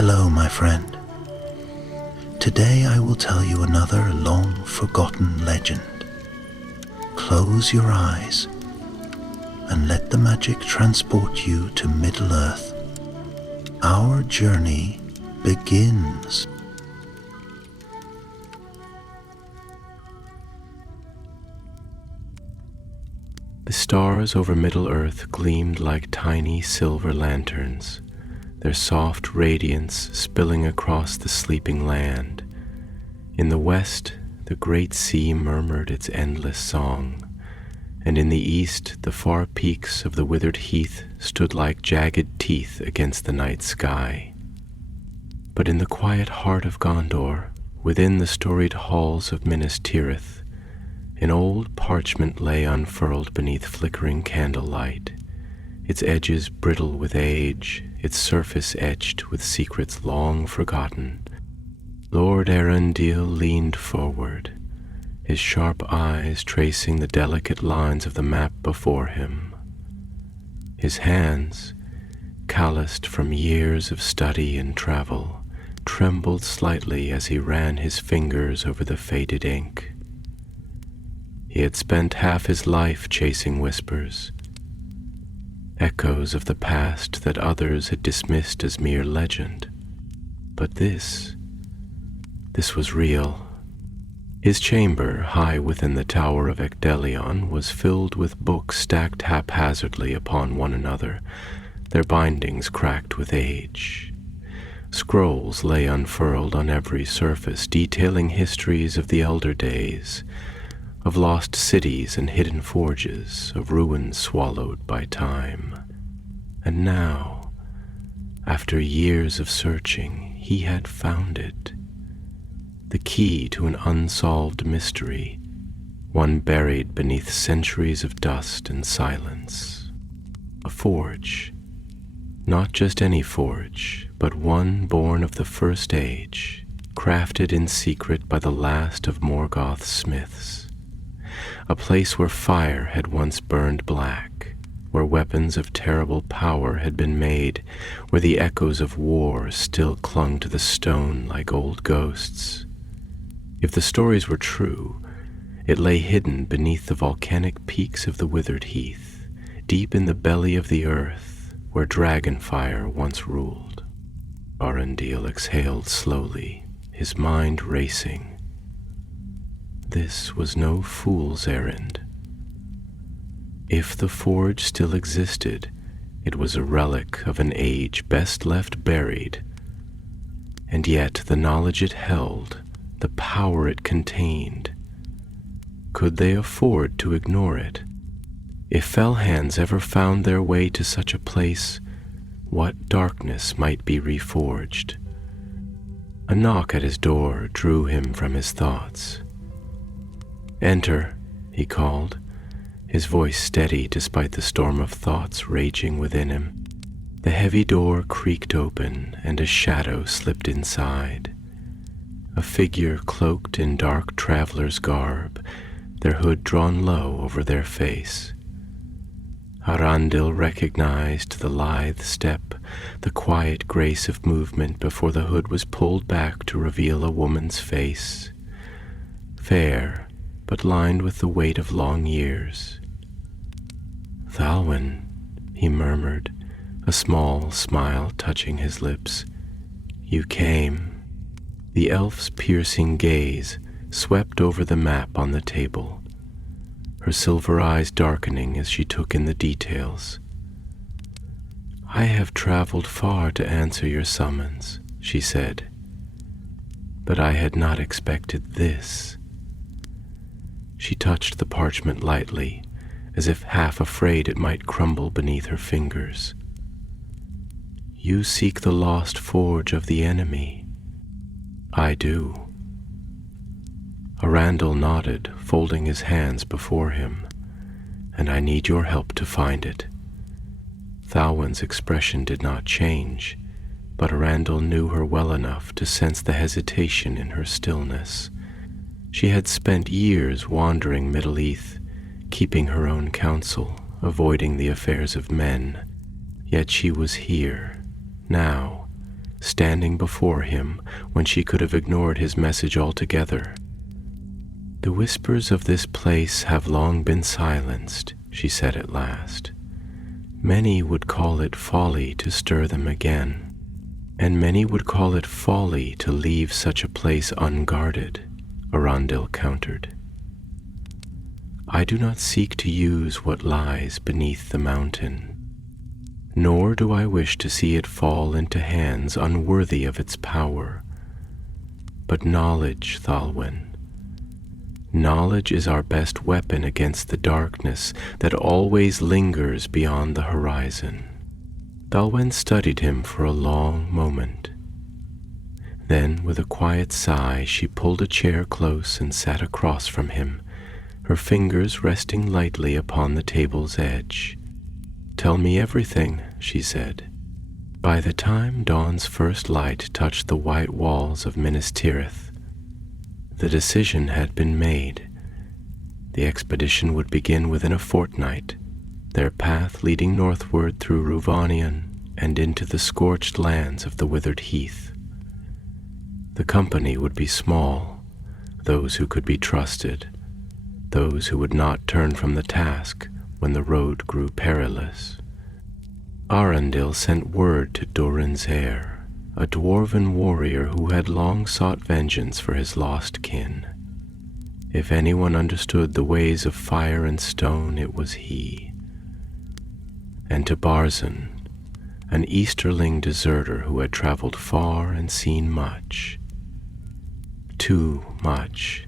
Hello, my friend. Today I will tell you another long-forgotten legend. Close your eyes and let the magic transport you to Middle-earth. Our journey begins. The stars over Middle-earth gleamed like tiny silver lanterns, their soft radiance spilling across the sleeping land. In the west, the great sea murmured its endless song, and in the east, the far peaks of the withered heath stood like jagged teeth against the night sky. But in the quiet heart of Gondor, within the storied halls of Minas Tirith, an old parchment lay unfurled beneath flickering candlelight, its edges brittle with age, its surface etched with secrets long forgotten. Lord Arundel leaned forward, his sharp eyes tracing the delicate lines of the map before him. His hands, calloused from years of study and travel, trembled slightly as he ran his fingers over the faded ink. He had spent half his life chasing whispers, echoes of the past that others had dismissed as mere legend. But this was real. His chamber, high within the Tower of Ecdelion, was filled with books stacked haphazardly upon one another, their bindings cracked with age. Scrolls lay unfurled on every surface, detailing histories of the elder days, of lost cities and hidden forges, of ruins swallowed by time. And now, after years of searching, he had found it. The key to an unsolved mystery, one buried beneath centuries of dust and silence. A forge, not just any forge, but one born of the First Age, crafted in secret by the last of Morgoth's smiths. A place where fire had once burned black, where weapons of terrible power had been made, where the echoes of war still clung to the stone like old ghosts. If the stories were true, it lay hidden beneath the volcanic peaks of the withered heath, deep in the belly of the earth, where dragonfire once ruled. Arundel exhaled slowly, his mind racing. This was no fool's errand. If the forge still existed, it was a relic of an age best left buried. And yet the knowledge it held, the power it contained, could they afford to ignore it? If fell hands ever found their way to such a place, what darkness might be reforged? A knock at his door drew him from his thoughts. "Enter," he called, his voice steady despite the storm of thoughts raging within him. The heavy door creaked open, and a shadow slipped inside. A figure cloaked in dark traveler's garb, their hood drawn low over their face. Arundel recognized the lithe step, the quiet grace of movement before the hood was pulled back to reveal a woman's face, fair, but lined with the weight of long years. "Thalwyn," he murmured, a small smile touching his lips. "You came." The elf's piercing gaze swept over the map on the table, her silver eyes darkening as she took in the details. "I have traveled far to answer your summons," she said, "but I had not expected this." She touched the parchment lightly, as if half afraid it might crumble beneath her fingers. "You seek the lost forge of the enemy." "I do." Arundel nodded, folding his hands before him. "And I need your help to find it." Thalwyn's expression did not change, but Arundel knew her well enough to sense the hesitation in her stillness. She had spent years wandering Middle-earth, keeping her own counsel, avoiding the affairs of men. Yet she was here, now, standing before him when she could have ignored his message altogether. "The whispers of this place have long been silenced," she said at last. "Many would call it folly to stir them again, and many would call it folly to leave such a place unguarded," Arundel countered. "I do not seek to use what lies beneath the mountain, nor do I wish to see it fall into hands unworthy of its power. But knowledge, Thalwyn, knowledge is our best weapon against the darkness that always lingers beyond the horizon." Thalwyn studied him for a long moment. Then, with a quiet sigh, she pulled a chair close and sat across from him, her fingers resting lightly upon the table's edge. "Tell me everything," she said. By the time dawn's first light touched the white walls of Minas Tirith, the decision had been made. The expedition would begin within a fortnight, their path leading northward through Ruvanion and into the scorched lands of the withered heath. The company would be small, those who could be trusted, those who would not turn from the task when the road grew perilous. Arundel sent word to Doran's heir, a dwarven warrior who had long sought vengeance for his lost kin. If anyone understood the ways of fire and stone, it was he. And to Barzan, an Easterling deserter who had traveled far and seen much. Too much.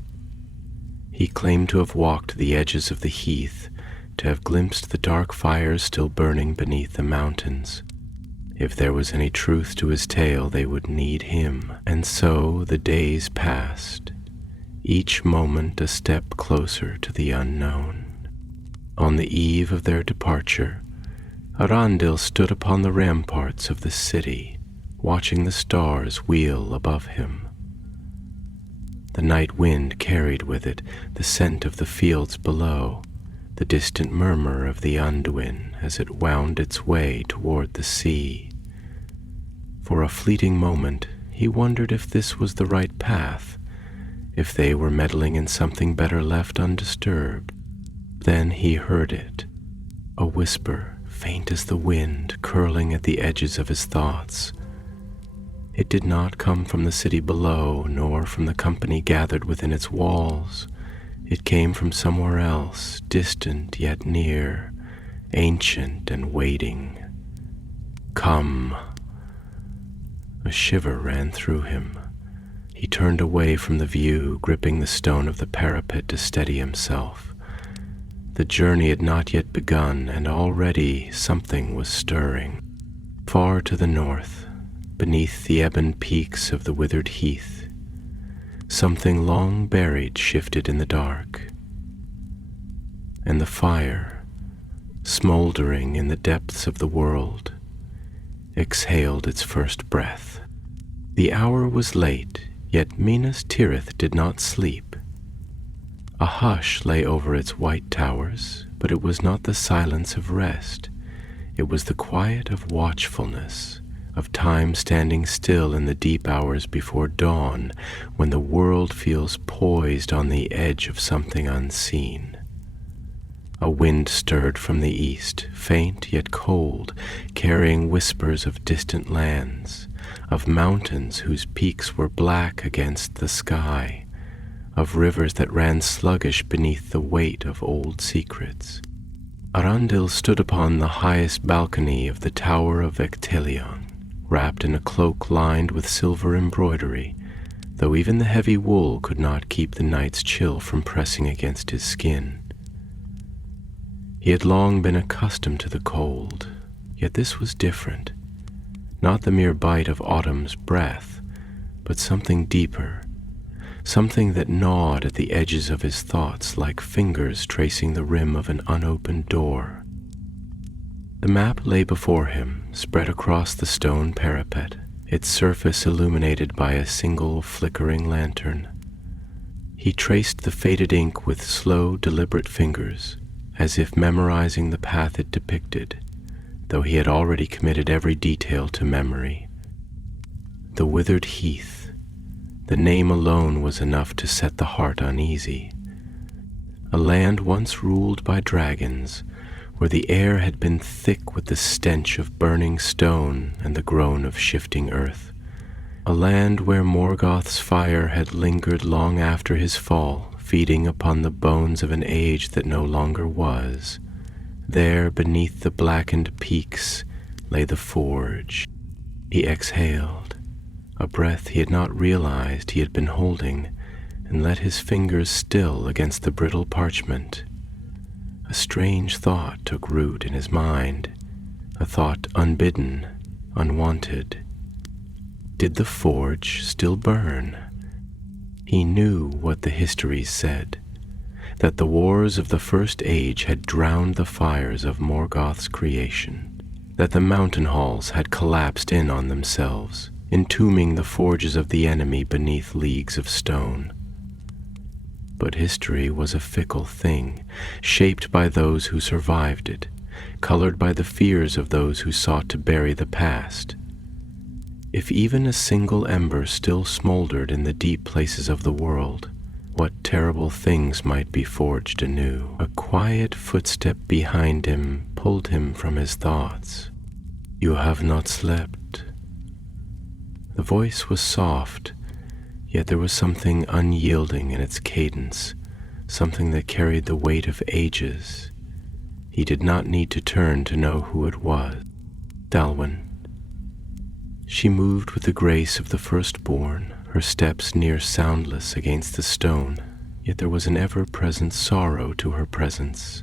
He claimed to have walked the edges of the heath, to have glimpsed the dark fires still burning beneath the mountains. If there was any truth to his tale, they would need him. And so the days passed, each moment a step closer to the unknown. On the eve of their departure, Arundel stood upon the ramparts of the city, watching the stars wheel above him. The night wind carried with it the scent of the fields below, the distant murmur of the Anduin as it wound its way toward the sea. For a fleeting moment, he wondered if this was the right path, if they were meddling in something better left undisturbed. Then he heard it, a whisper, faint as the wind, curling at the edges of his thoughts. It did not come from the city below, nor from the company gathered within its walls. It came from somewhere else, distant yet near, ancient and waiting. "Come." A shiver ran through him. He turned away from the view, gripping the stone of the parapet to steady himself. The journey had not yet begun, and already something was stirring. Far to the north, beneath the ebon peaks of the withered heath, something long buried shifted in the dark, and the fire, smoldering in the depths of the world, exhaled its first breath. The hour was late, yet Minas Tirith did not sleep. A hush lay over its white towers, but it was not the silence of rest. It was the quiet of watchfulness, of time standing still in the deep hours before dawn, when the world feels poised on the edge of something unseen. A wind stirred from the east, faint yet cold, carrying whispers of distant lands, of mountains whose peaks were black against the sky, of rivers that ran sluggish beneath the weight of old secrets. Arundel stood upon the highest balcony of the Tower of Ectelion, wrapped in a cloak lined with silver embroidery, though even the heavy wool could not keep the night's chill from pressing against his skin. He had long been accustomed to the cold, yet this was different. Not the mere bite of autumn's breath, but something deeper, something that gnawed at the edges of his thoughts like fingers tracing the rim of an unopened door. The map lay before him, spread across the stone parapet, its surface illuminated by a single flickering lantern. He traced the faded ink with slow, deliberate fingers, as if memorizing the path it depicted, though he had already committed every detail to memory. the withered heath. The name alone was enough to set the heart uneasy. A land once ruled by dragons, where the air had been thick with the stench of burning stone and the groan of shifting earth. A land where Morgoth's fire had lingered long after his fall, feeding upon the bones of an age that no longer was. There, beneath the blackened peaks, lay the forge. He exhaled, a breath he had not realized he had been holding, and let his fingers still against the brittle parchment. A strange thought took root in his mind, a thought unbidden, unwanted. Did the forge still burn? He knew what the histories said, that the wars of the First Age had drowned the fires of Morgoth's creation, that the mountain halls had collapsed in on themselves, entombing the forges of the enemy beneath leagues of stone. But history was a fickle thing, shaped by those who survived it, colored by the fears of those who sought to bury the past. If even a single ember still smoldered in the deep places of the world, what terrible things might be forged anew. A quiet footstep behind him pulled him from his thoughts. "You have not slept." The voice was soft, yet there was something unyielding in its cadence, something that carried the weight of ages. He did not need to turn to know who it was. Dalwyn. She moved with the grace of the firstborn, her steps near soundless against the stone, yet there was an ever-present sorrow to her presence,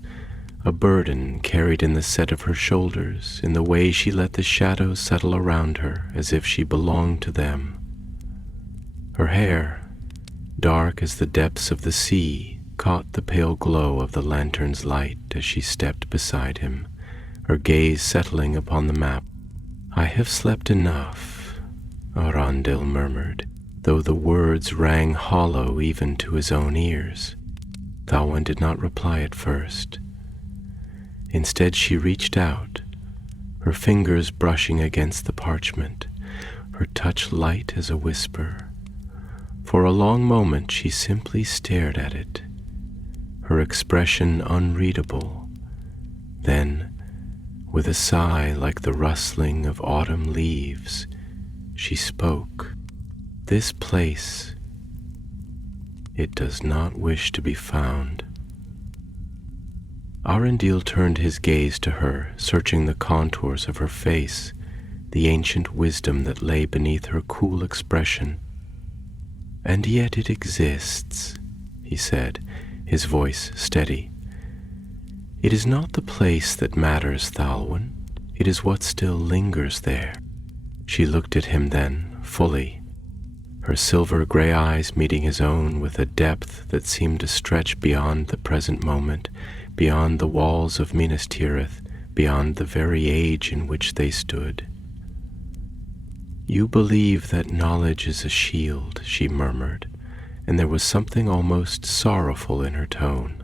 a burden carried in the set of her shoulders, in the way she let the shadows settle around her as if she belonged to them. Her hair, dark as the depths of the sea, caught the pale glow of the lantern's light as she stepped beside him, her gaze settling upon the map. "I have slept enough," Arundel murmured, though the words rang hollow even to his own ears. Thalwyn did not reply at first. Instead she reached out, her fingers brushing against the parchment, her touch light as a whisper. For a long moment she simply stared at it, her expression unreadable. Then, with a sigh like the rustling of autumn leaves, she spoke. "This place, it does not wish to be found." Arundel turned his gaze to her, searching the contours of her face, the ancient wisdom that lay beneath her cool expression. "And yet it exists," he said, his voice steady. "It is not the place that matters, Thalwyn. It is what still lingers there." She looked at him then, fully, her silver gray eyes meeting his own with a depth that seemed to stretch beyond the present moment, beyond the walls of Minas Tirith, beyond the very age in which they stood. "You believe that knowledge is a shield," she murmured, and there was something almost sorrowful in her tone,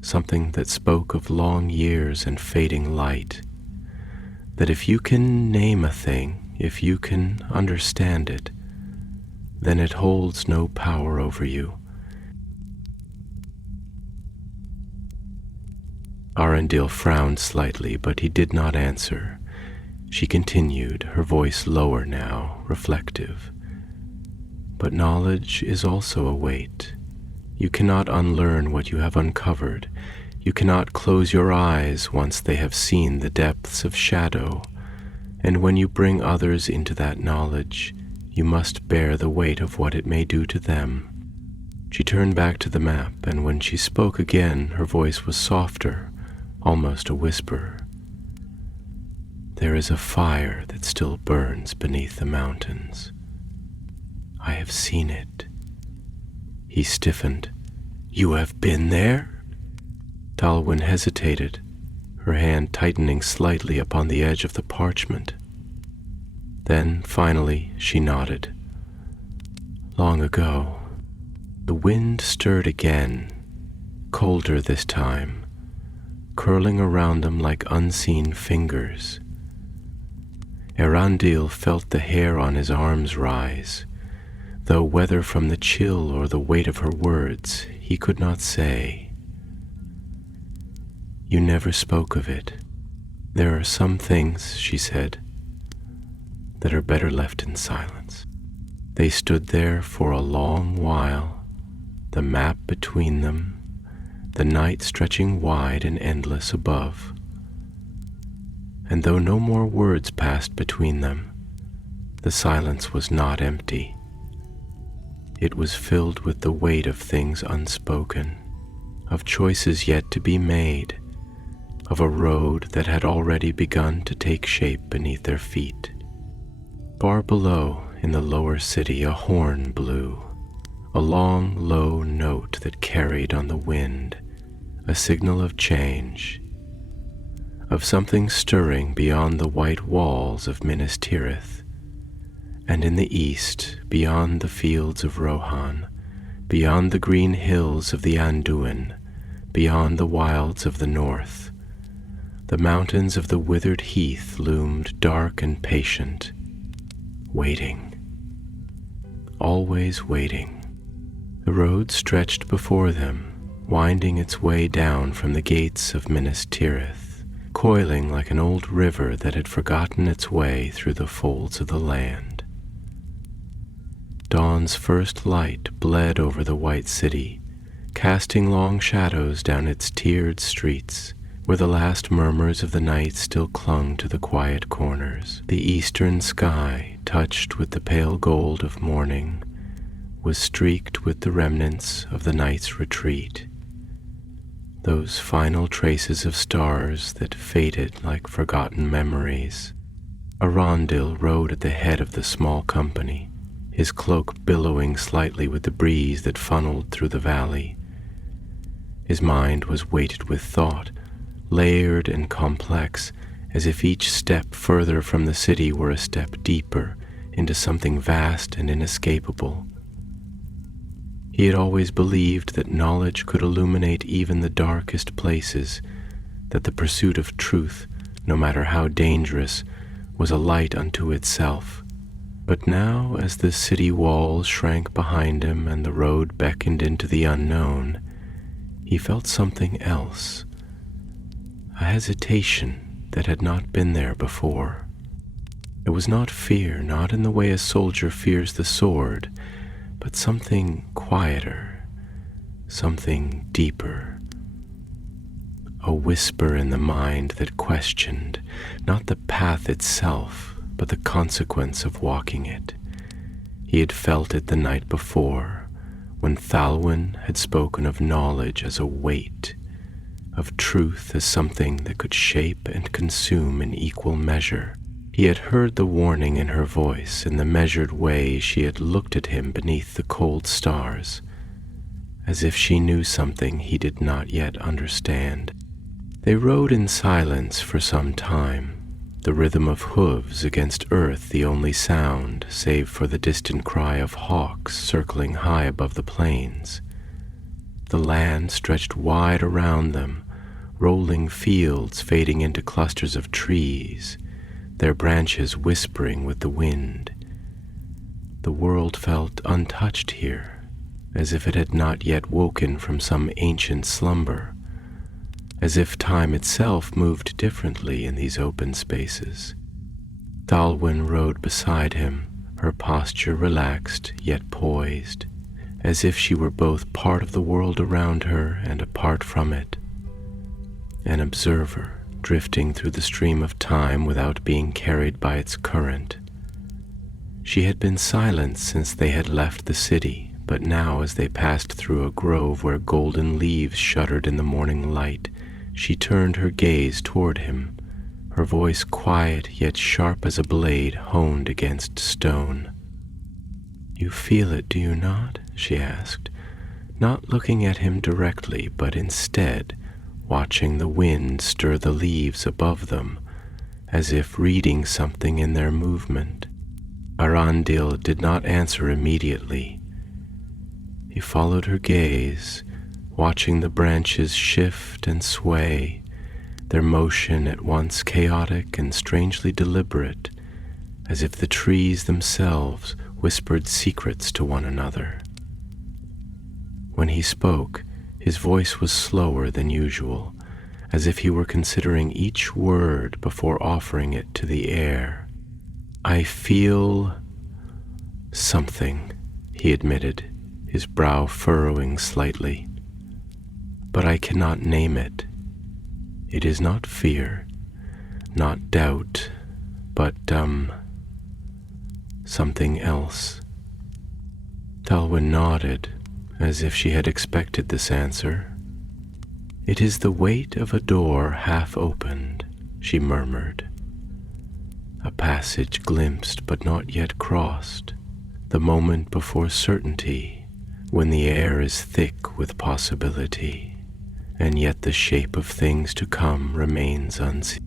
something that spoke of long years and fading light. That if you can name a thing, if you can understand it, then it holds no power over you. Arundel frowned slightly, but he did not answer. She continued, her voice lower now, reflective. "But knowledge is also a weight. You cannot unlearn what you have uncovered. You cannot close your eyes once they have seen the depths of shadow. And when you bring others into that knowledge, you must bear the weight of what it may do to them." She turned back to the map, and when she spoke again, her voice was softer, almost a whisper. "There is a fire that still burns beneath the mountains. I have seen it." He stiffened. "You have been there?" Thalwyn hesitated, her hand tightening slightly upon the edge of the parchment. Then, finally, she nodded. "Long ago." The wind stirred again, colder this time, curling around them like unseen fingers. Erandil felt the hair on his arms rise, though whether from the chill or the weight of her words, he could not say. "You never spoke of it. There are some things," she said, "that are better left in silence." They stood there for a long while, the map between them, the night stretching wide and endless above. And though no more words passed between them, the silence was not empty. It was filled with the weight of things unspoken, of choices yet to be made, of a road that had already begun to take shape beneath their feet. Far below, in the lower city, a horn blew, a long, low note that carried on the wind, a signal of change, of something stirring beyond the white walls of Minas Tirith, and in the east, beyond the fields of Rohan, beyond the green hills of the Anduin, beyond the wilds of the north, the mountains of the withered heath loomed dark and patient, waiting, always waiting. The road stretched before them, winding its way down from the gates of Minas Tirith, coiling like an old river that had forgotten its way through the folds of the land. Dawn's first light bled over the white city, casting long shadows down its tiered streets, where the last murmurs of the night still clung to the quiet corners. The eastern sky, touched with the pale gold of morning, was streaked with the remnants of the night's retreat, those final traces of stars that faded like forgotten memories. Arundel rode at the head of the small company, his cloak billowing slightly with the breeze that funneled through the valley. His mind was weighted with thought, layered and complex, as if each step further from the city were a step deeper into something vast and inescapable. He had always believed that knowledge could illuminate even the darkest places, that the pursuit of truth, no matter how dangerous, was a light unto itself. But now, as the city walls shrank behind him and the road beckoned into the unknown, he felt something else, a hesitation that had not been there before. It was not fear, not in the way a soldier fears the sword, but something quieter, something deeper. A whisper in the mind that questioned, not the path itself, but the consequence of walking it. He had felt it the night before, when Thalwyn had spoken of knowledge as a weight, of truth as something that could shape and consume in equal measure. He had heard the warning in her voice, in the measured way she had looked at him beneath the cold stars, as if she knew something he did not yet understand. They rode in silence for some time, the rhythm of hooves against earth the only sound, save for the distant cry of hawks circling high above the plains. The land stretched wide around them, rolling fields fading into clusters of trees, their branches whispering with the wind. The world felt untouched here, as if it had not yet woken from some ancient slumber, as if time itself moved differently in these open spaces. Thalwyn rode beside him, her posture relaxed yet poised, as if she were both part of the world around her and apart from it, an observer drifting through the stream of time without being carried by its current. She had been silent since they had left the city, but now as they passed through a grove where golden leaves shuddered in the morning light, she turned her gaze toward him, her voice quiet yet sharp as a blade honed against stone. "You feel it, do you not?" she asked, not looking at him directly, but instead watching the wind stir the leaves above them, as if reading something in their movement. Arundel did not answer immediately. He followed her gaze, watching the branches shift and sway, their motion at once chaotic and strangely deliberate, as if the trees themselves whispered secrets to one another. When he spoke, his voice was slower than usual, as if he were considering each word before offering it to the air. "I feel something," he admitted, his brow furrowing slightly. "But I cannot name it. It is not fear, not doubt, but, something else." Thalwyn nodded, as if she had expected this answer. "It is the weight of a door half opened," she murmured. "A passage glimpsed but not yet crossed, the moment before certainty, when the air is thick with possibility, and yet the shape of things to come remains unseen."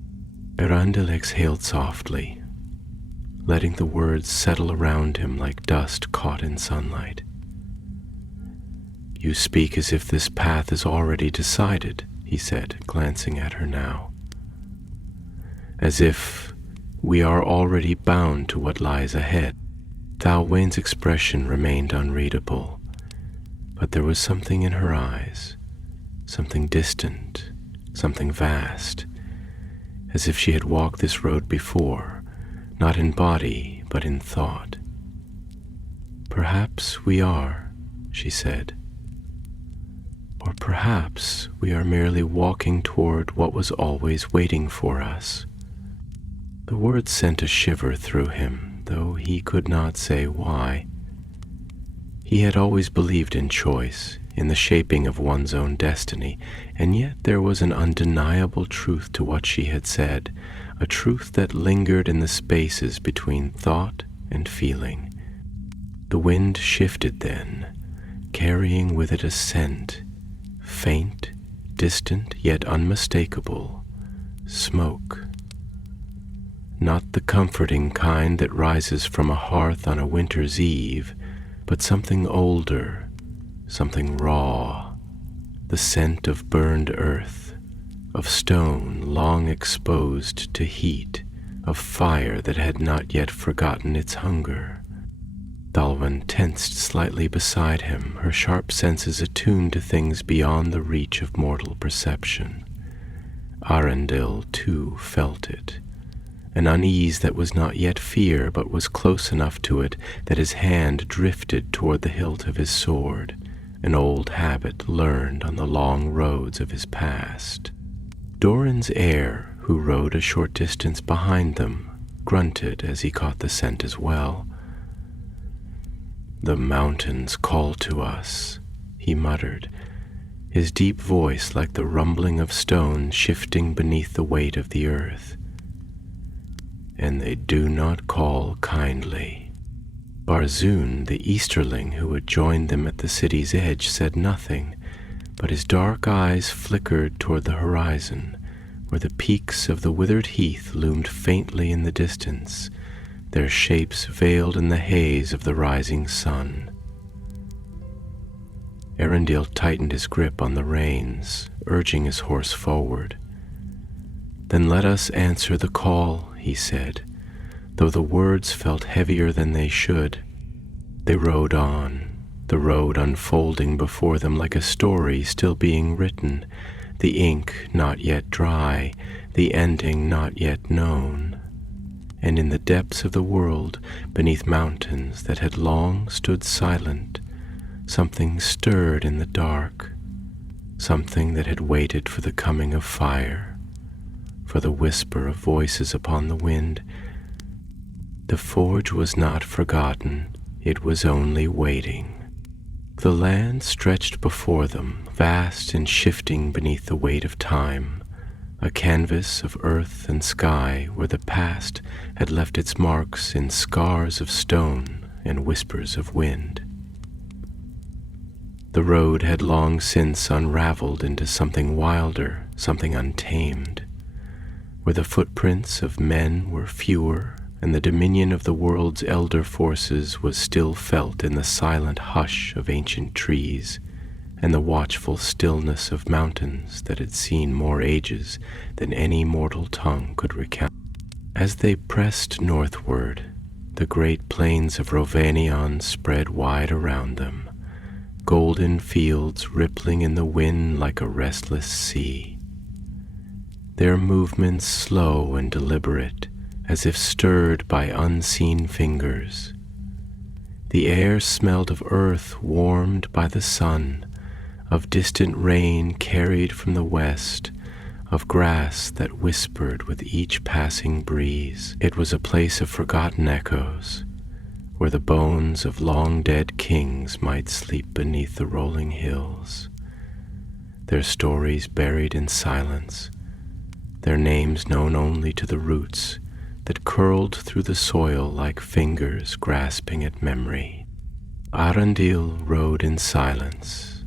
Erandil exhaled softly, letting the words settle around him like dust caught in sunlight. "You speak as if this path is already decided," he said, glancing at her now. "As if we are already bound to what lies ahead." Thalwain's expression remained unreadable, but there was something in her eyes, something distant, something vast, as if she had walked this road before, not in body, but in thought. "Perhaps we are," she said. "Or perhaps we are merely walking toward what was always waiting for us." The words sent a shiver through him, though he could not say why. He had always believed in choice, in the shaping of one's own destiny, and yet there was an undeniable truth to what she had said, a truth that lingered in the spaces between thought and feeling. The wind shifted then, carrying with it a scent, faint, distant, yet unmistakable, smoke. Not the comforting kind that rises from a hearth on a winter's eve, but something older, something raw, the scent of burned earth, of stone long exposed to heat, of fire that had not yet forgotten its hunger. Thalwyn tensed slightly beside him, her sharp senses attuned to things beyond the reach of mortal perception. Arundel, too, felt it, an unease that was not yet fear, but was close enough to it that his hand drifted toward the hilt of his sword, an old habit learned on the long roads of his past. Doran's heir, who rode a short distance behind them, grunted as he caught the scent as well. "The mountains call to us," he muttered, his deep voice like the rumbling of stone shifting beneath the weight of the earth. "And they do not call kindly." Barzun, the Easterling who had joined them at the city's edge, said nothing, but his dark eyes flickered toward the horizon, where the peaks of the withered heath loomed faintly in the distance, their shapes veiled in the haze of the rising sun. Erendil tightened his grip on the reins, urging his horse forward. "Then let us answer the call," he said, though the words felt heavier than they should. They rode on, the road unfolding before them like a story still being written, the ink not yet dry, the ending not yet known. And in the depths of the world, beneath mountains that had long stood silent, something stirred in the dark, something that had waited for the coming of fire, for the whisper of voices upon the wind. The forge was not forgotten, it was only waiting. The land stretched before them, vast and shifting beneath the weight of time, a canvas of earth and sky where the past had left its marks in scars of stone and whispers of wind. The road had long since unraveled into something wilder, something untamed, where the footprints of men were fewer and the dominion of the world's elder forces was still felt in the silent hush of ancient trees and the watchful stillness of mountains that had seen more ages than any mortal tongue could recount. As they pressed northward, the great plains of Rovanion spread wide around them, golden fields rippling in the wind like a restless sea. Their movements slow and deliberate, as if stirred by unseen fingers. The air smelled of earth warmed by the sun, of distant rain carried from the west, of grass that whispered with each passing breeze. It was a place of forgotten echoes, where the bones of long-dead kings might sleep beneath the rolling hills, their stories buried in silence, their names known only to the roots that curled through the soil like fingers grasping at memory. Arundel rode in silence,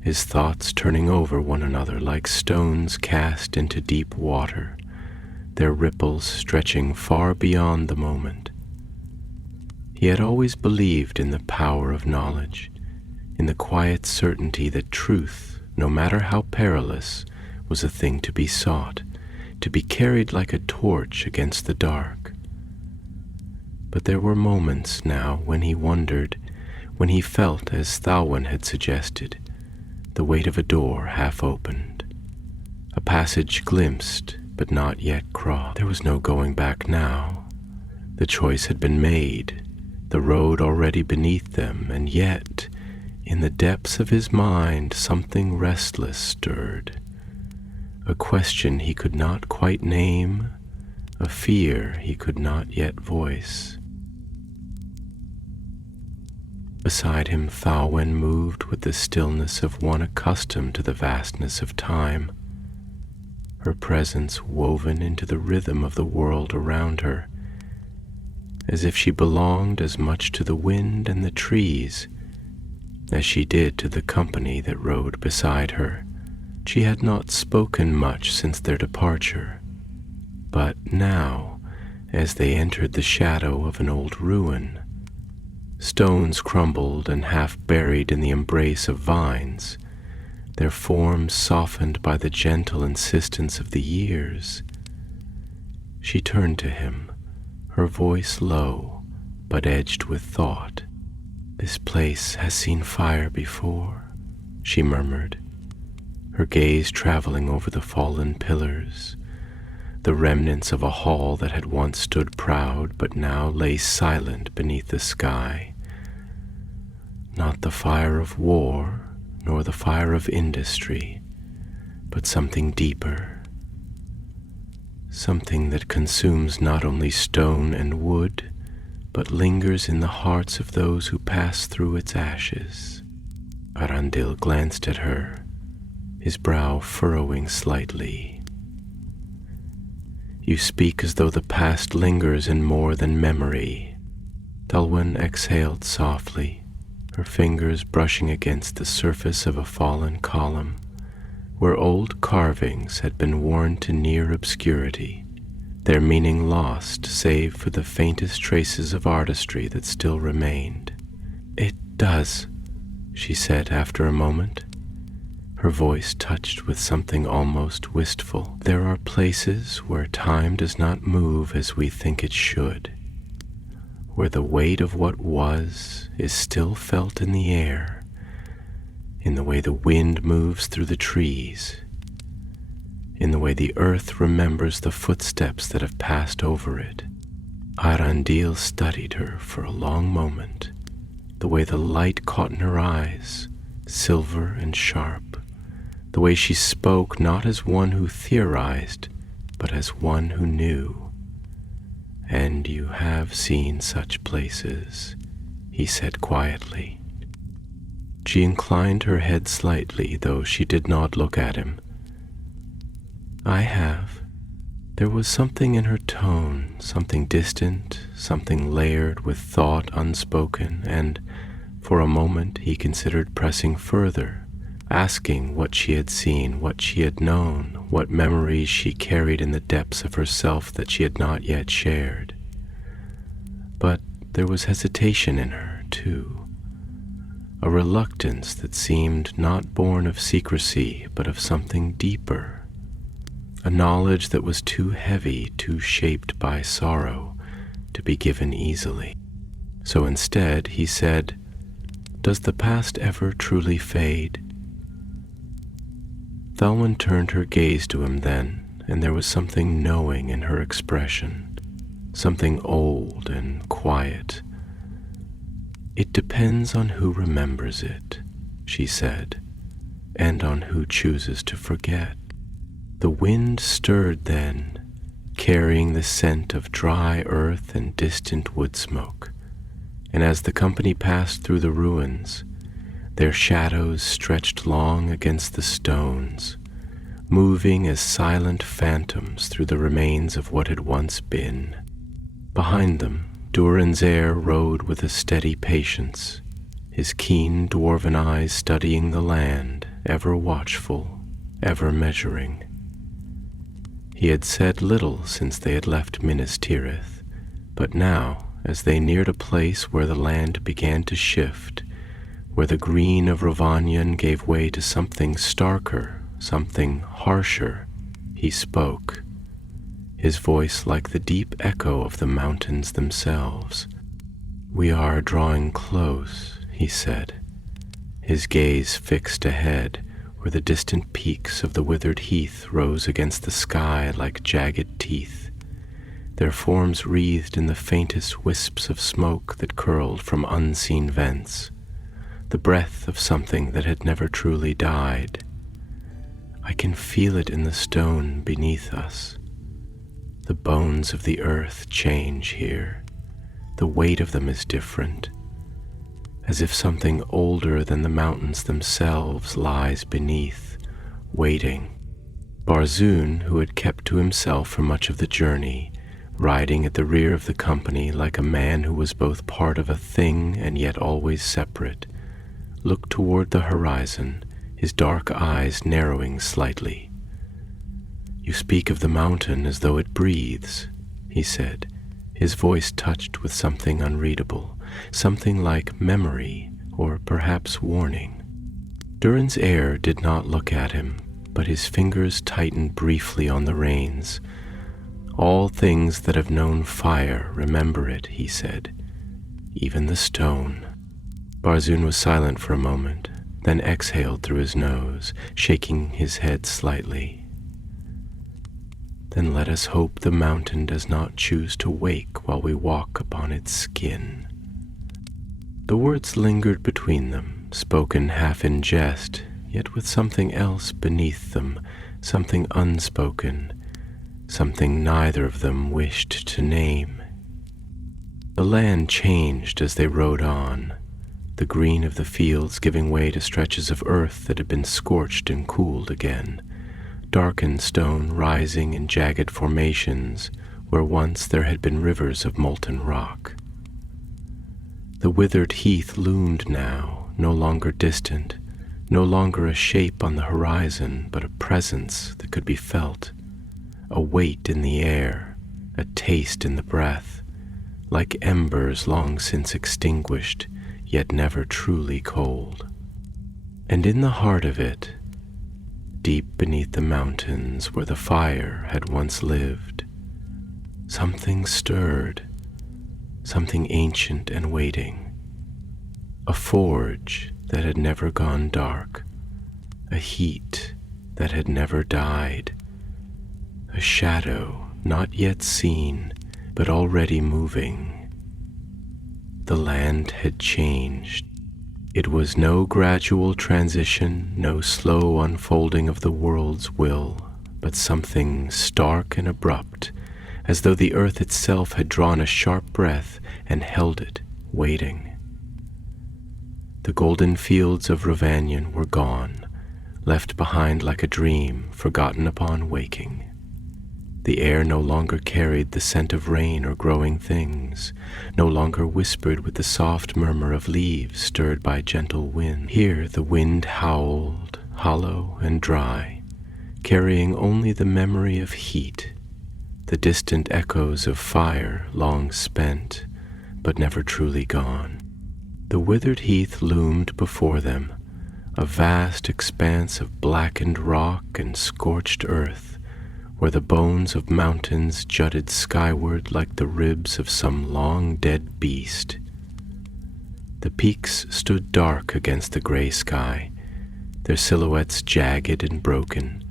his thoughts turning over one another like stones cast into deep water, their ripples stretching far beyond the moment. He had always believed in the power of knowledge, in the quiet certainty that truth, no matter how perilous, was a thing to be sought, to be carried like a torch against the dark. But there were moments now when he wondered, when he felt, as Thalwyn had suggested, the weight of a door half opened, a passage glimpsed but not yet crossed. There was no going back now. The choice had been made, the road already beneath them, and yet, in the depths of his mind, something restless stirred. A question he could not quite name, a fear he could not yet voice. Beside him, Thalwyn moved with the stillness of one accustomed to the vastness of time, her presence woven into the rhythm of the world around her, as if she belonged as much to the wind and the trees as she did to the company that rode beside her. She had not spoken much since their departure, but now, as they entered the shadow of an old ruin, stones crumbled and half buried in the embrace of vines, their forms softened by the gentle insistence of the years, she turned to him, her voice low but edged with thought. "This place has seen fire before," she murmured, her gaze traveling over the fallen pillars, the remnants of a hall that had once stood proud but now lay silent beneath the sky. Not the fire of war, nor the fire of industry, but something deeper, something that consumes not only stone and wood, but lingers in the hearts of those who pass through its ashes. Arundel glanced at her, his brow furrowing slightly. "You speak as though the past lingers in more than memory." Thalwyn exhaled softly, her fingers brushing against the surface of a fallen column, where old carvings had been worn to near obscurity, their meaning lost save for the faintest traces of artistry that still remained. "It does," she said after a moment, her voice touched with something almost wistful. "There are places where time does not move as we think it should, where the weight of what was is still felt in the air, in the way the wind moves through the trees, in the way the earth remembers the footsteps that have passed over it." Arundel studied her for a long moment, the way the light caught in her eyes, silver and sharp, the way she spoke not as one who theorized, but as one who knew. "And you have seen such places," he said quietly. She inclined her head slightly, though she did not look at him. "I have." There was something in her tone, something distant, something layered with thought unspoken, and for a moment he considered pressing further, asking what she had seen, what she had known, what memories she carried in the depths of herself that she had not yet shared. But there was hesitation in her, too, a reluctance that seemed not born of secrecy, but of something deeper. a knowledge that was too heavy, too shaped by sorrow, to be given easily. So instead he said, "Does the past ever truly fade?" Thalwyn turned her gaze to him then, and there was something knowing in her expression, something old and quiet. "It depends on who remembers it," she said, "and on who chooses to forget." The wind stirred then, carrying the scent of dry earth and distant wood smoke, and as the company passed through the ruins, their shadows stretched long against the stones, moving as silent phantoms through the remains of what had once been. Behind them, Durin's heir rode with a steady patience, his keen dwarven eyes studying the land, ever watchful, ever measuring. He had said little since they had left Minas Tirith, but now, as they neared a place where the land began to shift, where the green of Ravanion gave way to something starker, something harsher, he spoke, his voice like the deep echo of the mountains themselves. "We are drawing close," he said, his gaze fixed ahead, where the distant peaks of the withered heath rose against the sky like jagged teeth, their forms wreathed in the faintest wisps of smoke that curled from unseen vents, the breath of something that had never truly died. "I can feel it in the stone beneath us. The bones of the earth change here. The weight of them is different, as if something older than the mountains themselves lies beneath, waiting." Barzun, who had kept to himself for much of the journey, riding at the rear of the company like a man who was both part of a thing and yet always separate, looked toward the horizon, his dark eyes narrowing slightly. "You speak of the mountain as though it breathes," he said, his voice touched with something unreadable, something like memory or perhaps warning. Durin's heir did not look at him, but his fingers tightened briefly on the reins. "All things that have known fire remember it," he said, "even the stone." Barzun was silent for a moment, then exhaled through his nose, shaking his head slightly. "Then let us hope the mountain does not choose to wake while we walk upon its skin." The words lingered between them, spoken half in jest, yet with something else beneath them, something unspoken, something neither of them wished to name. The land changed as they rode on, the green of the fields giving way to stretches of earth that had been scorched and cooled again, darkened stone rising in jagged formations where once there had been rivers of molten rock. The withered heath loomed now, no longer distant, no longer a shape on the horizon, but a presence that could be felt, a weight in the air, a taste in the breath, like embers long since extinguished, yet never truly cold. And in the heart of it, deep beneath the mountains where the fire had once lived, something stirred, something ancient and waiting, a forge that had never gone dark, a heat that had never died, a shadow not yet seen but already moving. The land had changed. It was no gradual transition, no slow unfolding of the world's will, but something stark and abrupt, as though the earth itself had drawn a sharp breath and held it, waiting. The golden fields of Ravanion were gone, left behind like a dream, forgotten upon waking. The air no longer carried the scent of rain or growing things, no longer whispered with the soft murmur of leaves stirred by gentle wind. Here the wind howled, hollow and dry, carrying only the memory of heat, the distant echoes of fire long spent, but never truly gone. The withered heath loomed before them, a vast expanse of blackened rock and scorched earth, where the bones of mountains jutted skyward like the ribs of some long-dead beast. The peaks stood dark against the gray sky, their silhouettes jagged and broken,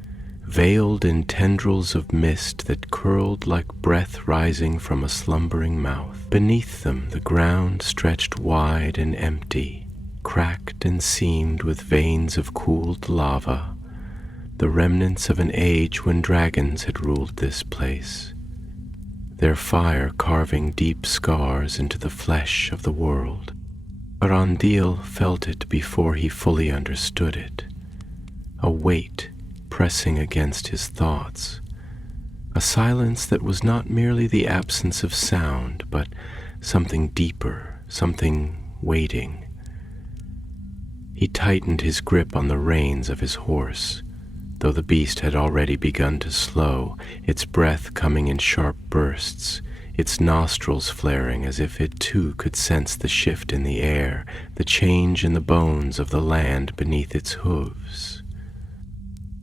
veiled in tendrils of mist that curled like breath rising from a slumbering mouth. Beneath them the ground stretched wide and empty, cracked and seamed with veins of cooled lava, the remnants of an age when dragons had ruled this place, their fire carving deep scars into the flesh of the world. Arundel felt it before he fully understood it, a weight pressing against his thoughts, a silence that was not merely the absence of sound, but something deeper, something waiting. He tightened his grip on the reins of his horse, though the beast had already begun to slow, its breath coming in sharp bursts, its nostrils flaring as if it too could sense the shift in the air, the change in the bones of the land beneath its hooves.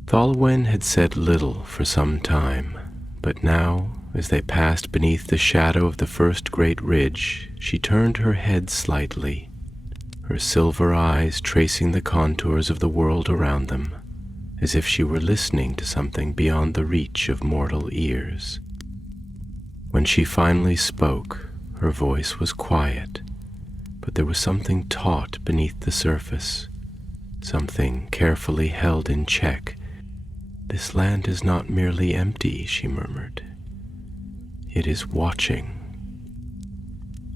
Thalwen had said little for some time, but now, as they passed beneath the shadow of the first great ridge, she turned her head slightly, her silver eyes tracing the contours of the world around them, as if she were listening to something beyond the reach of mortal ears. When she finally spoke, her voice was quiet, but there was something taut beneath the surface, something carefully held in check. "This land is not merely empty," she murmured. "It is watching."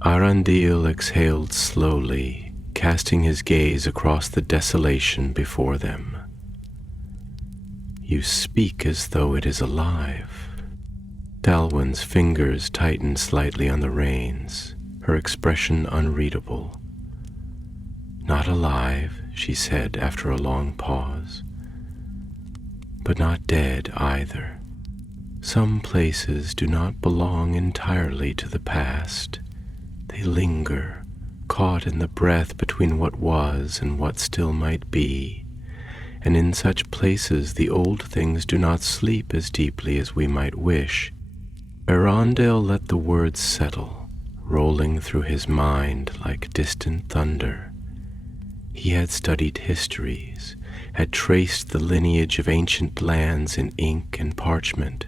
Arundel exhaled slowly, casting his gaze across the desolation before them. "You speak as though it is alive." Talwyn's fingers tightened slightly on the reins, her expression unreadable. "Not alive," she said after a long pause, "but not dead either. Some places do not belong entirely to the past. They linger, caught in the breath between what was and what still might be. And in such places the old things do not sleep as deeply as we might wish." Arundel let the words settle, rolling through his mind like distant thunder. He had studied histories, had traced the lineage of ancient lands in ink and parchment,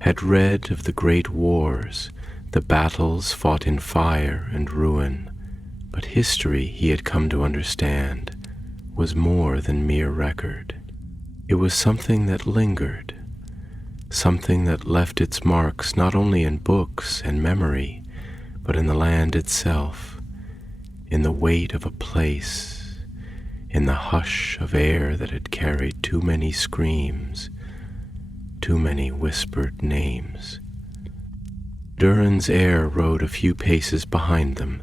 had read of the great wars, the battles fought in fire and ruin. But history, he had come to understand, was more than mere record. It was something that lingered, something that left its marks not only in books and memory, but in the land itself, in the weight of a place, in the hush of air that had carried too many screams, too many whispered names. Durin's heir rode a few paces behind them,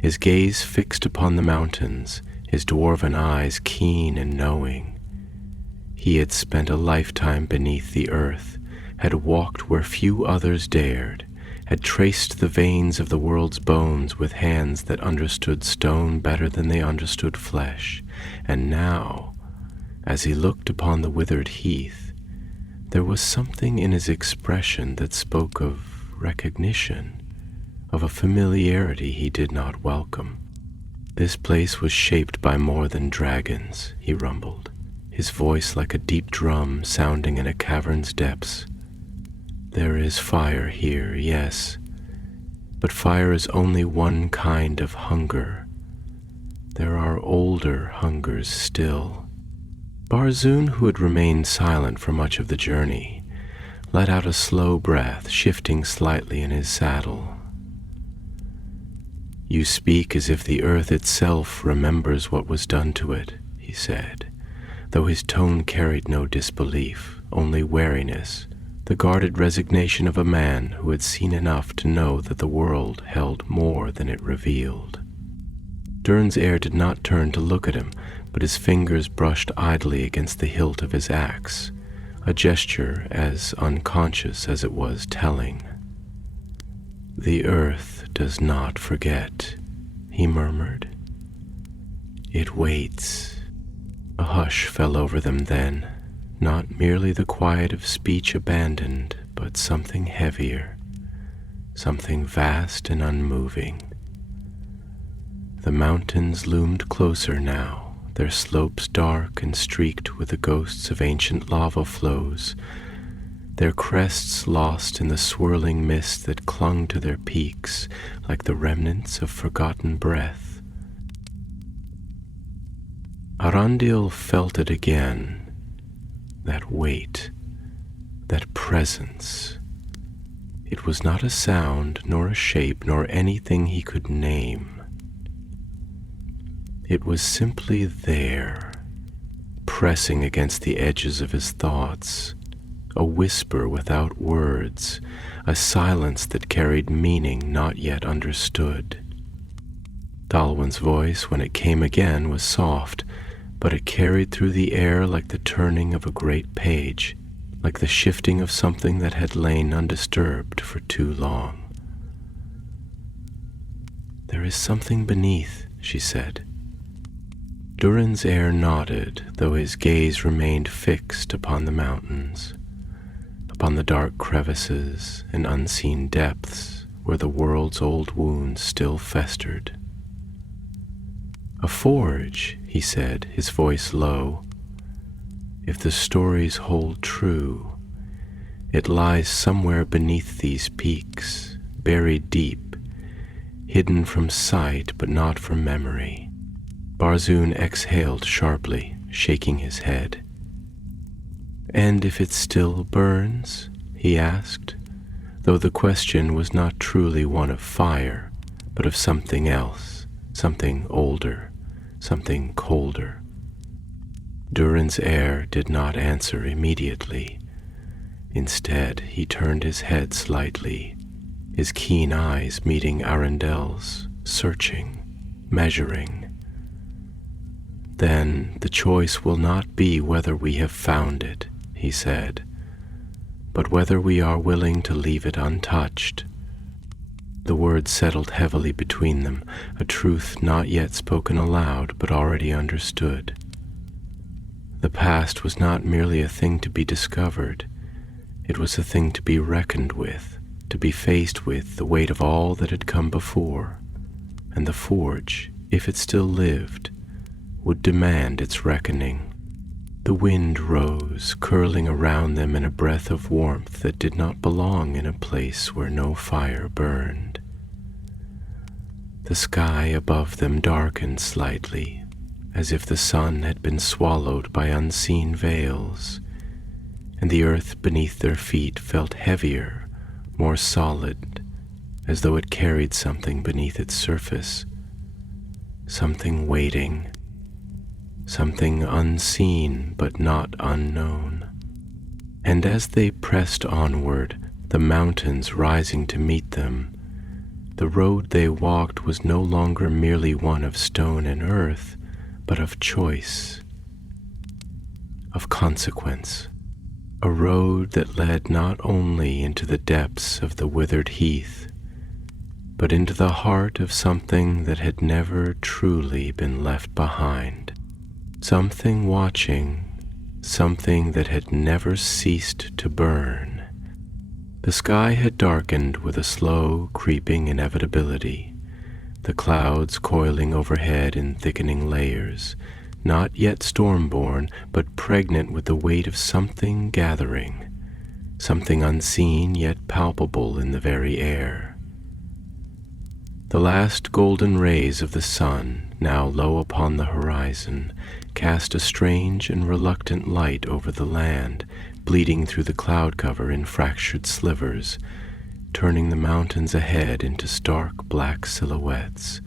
his gaze fixed upon the mountains, his dwarven eyes keen and knowing. He had spent a lifetime beneath the earth, had walked where few others dared, had traced the veins of the world's bones with hands that understood stone better than they understood flesh. And now, as he looked upon the withered heath, there was something in his expression that spoke of recognition, of a familiarity he did not welcome. "This place was shaped by more than dragons," he rumbled, his voice like a deep drum sounding in a cavern's depths. "There is fire here, yes, but fire is only one kind of hunger. There are older hungers still." Barzun, who had remained silent for much of the journey, let out a slow breath, shifting slightly in his saddle. "You speak as if the earth itself remembers what was done to it," he said, though his tone carried no disbelief, only wariness, the guarded resignation of a man who had seen enough to know that the world held more than it revealed. Durin's heir did not turn to look at him, but his fingers brushed idly against the hilt of his axe, a gesture as unconscious as it was telling. "The earth does not forget," he murmured. "It waits." A hush fell over them then, not merely the quiet of speech abandoned, but something heavier, something vast and unmoving. The mountains loomed closer now, their slopes dark and streaked with the ghosts of ancient lava flows, their crests lost in the swirling mist that clung to their peaks like the remnants of forgotten breath. Arundel felt it again, that weight, that presence. It was not a sound, nor a shape, nor anything he could name. It was simply there, pressing against the edges of his thoughts, a whisper without words, a silence that carried meaning not yet understood. Dalwyn's voice, when it came again, was soft, but it carried through the air like the turning of a great page, like the shifting of something that had lain undisturbed for too long. "There is something beneath," she said. Durin's heir nodded, though his gaze remained fixed upon the mountains, upon the dark crevices and unseen depths where the world's old wounds still festered. "A forge," he said, his voice low. "If the stories hold true, it lies somewhere beneath these peaks, buried deep, hidden from sight but not from memory." Barzoon exhaled sharply, shaking his head. "And if it still burns?" he asked, though the question was not truly one of fire, but of something else, something older, something colder. Durin's heir did not answer immediately. Instead, he turned his head slightly, his keen eyes meeting Arundel's, searching, measuring. "Then the choice will not be whether we have found it," he said, "but whether we are willing to leave it untouched." The words settled heavily between them, a truth not yet spoken aloud but already understood. The past was not merely a thing to be discovered, it was a thing to be reckoned with, to be faced with the weight of all that had come before, and the forge, if it still lived, would demand its reckoning. The wind rose, curling around them in a breath of warmth that did not belong in a place where no fire burned. The sky above them darkened slightly, as if the sun had been swallowed by unseen veils, and the earth beneath their feet felt heavier, more solid, as though it carried something beneath its surface, something waiting, something unseen but not unknown. And as they pressed onward, the mountains rising to meet them, the road they walked was no longer merely one of stone and earth, but of choice, of consequence, a road that led not only into the depths of the withered heath, but into the heart of something that had never truly been left behind. Something watching, something that had never ceased to burn. The sky had darkened with a slow, creeping inevitability, the clouds coiling overhead in thickening layers, not yet storm-born, but pregnant with the weight of something gathering, something unseen yet palpable in the very air. The last golden rays of the sun, now low upon the horizon, cast a strange and reluctant light over the land, bleeding through the cloud cover in fractured slivers, turning the mountains ahead into stark black silhouettes,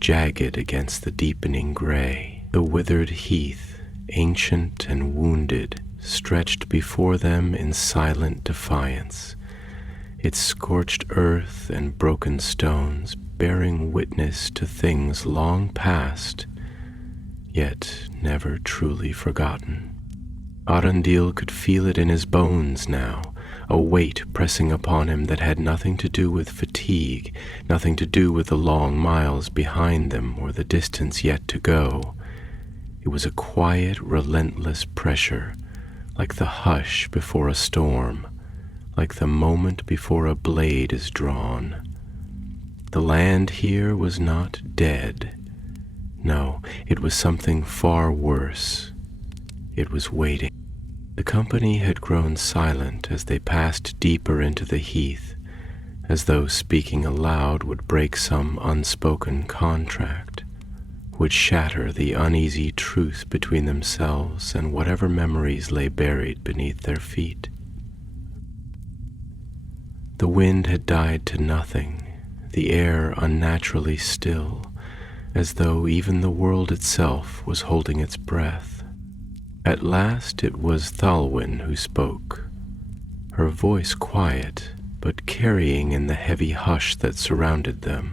jagged against the deepening gray. The withered heath, ancient and wounded, stretched before them in silent defiance, its scorched earth and broken stones bearing witness to things long past, yet never truly forgotten. Arundel could feel it in his bones now, a weight pressing upon him that had nothing to do with fatigue, nothing to do with the long miles behind them or the distance yet to go. It was a quiet, relentless pressure, like the hush before a storm, like the moment before a blade is drawn. The land here was not dead. No, it was something far worse. It was waiting. The company had grown silent as they passed deeper into the heath, as though speaking aloud would break some unspoken contract, would shatter the uneasy truce between themselves and whatever memories lay buried beneath their feet. The wind had died to nothing, the air unnaturally still, as though even the world itself was holding its breath. At last it was Thalwyn who spoke, her voice quiet, but carrying in the heavy hush that surrounded them,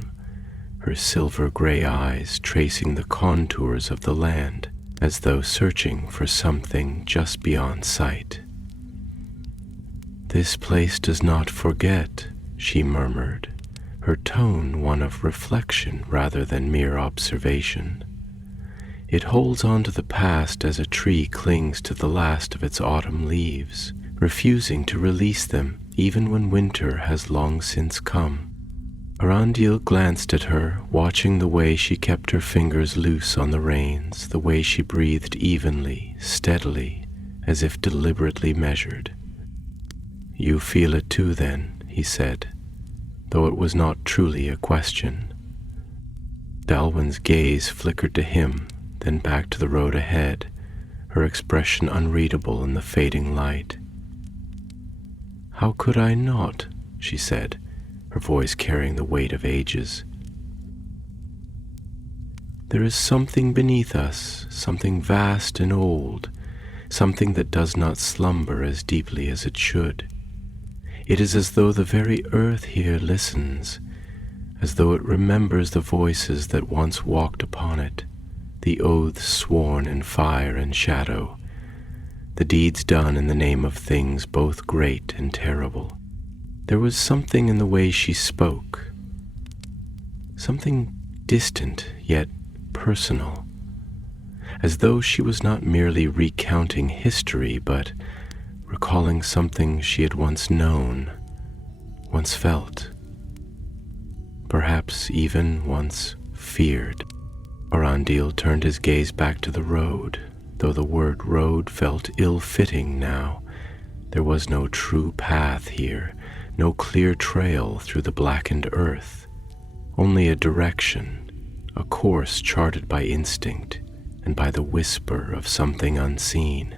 her silver-gray eyes tracing the contours of the land as though searching for something just beyond sight. "This place does not forget," she murmured, her tone one of reflection rather than mere observation. "It holds on to the past as a tree clings to the last of its autumn leaves, refusing to release them even when winter has long since come." Arundel glanced at her, watching the way she kept her fingers loose on the reins, the way she breathed evenly, steadily, as if deliberately measured. "You feel it too, then," he said, though it was not truly a question. Dalwyn's gaze flickered to him, then back to the road ahead, her expression unreadable in the fading light. "How could I not?" she said, her voice carrying the weight of ages. "There is something beneath us, something vast and old, something that does not slumber as deeply as it should. It is as though the very earth here listens, as though it remembers the voices that once walked upon it, the oaths sworn in fire and shadow, the deeds done in the name of things both great and terrible." There was something in the way she spoke, something distant yet personal, as though she was not merely recounting history, but recalling something she had once known, once felt, perhaps even once feared. Arundel turned his gaze back to the road, though the word road felt ill-fitting now. There was no true path here, no clear trail through the blackened earth, only a direction, a course charted by instinct and by the whisper of something unseen.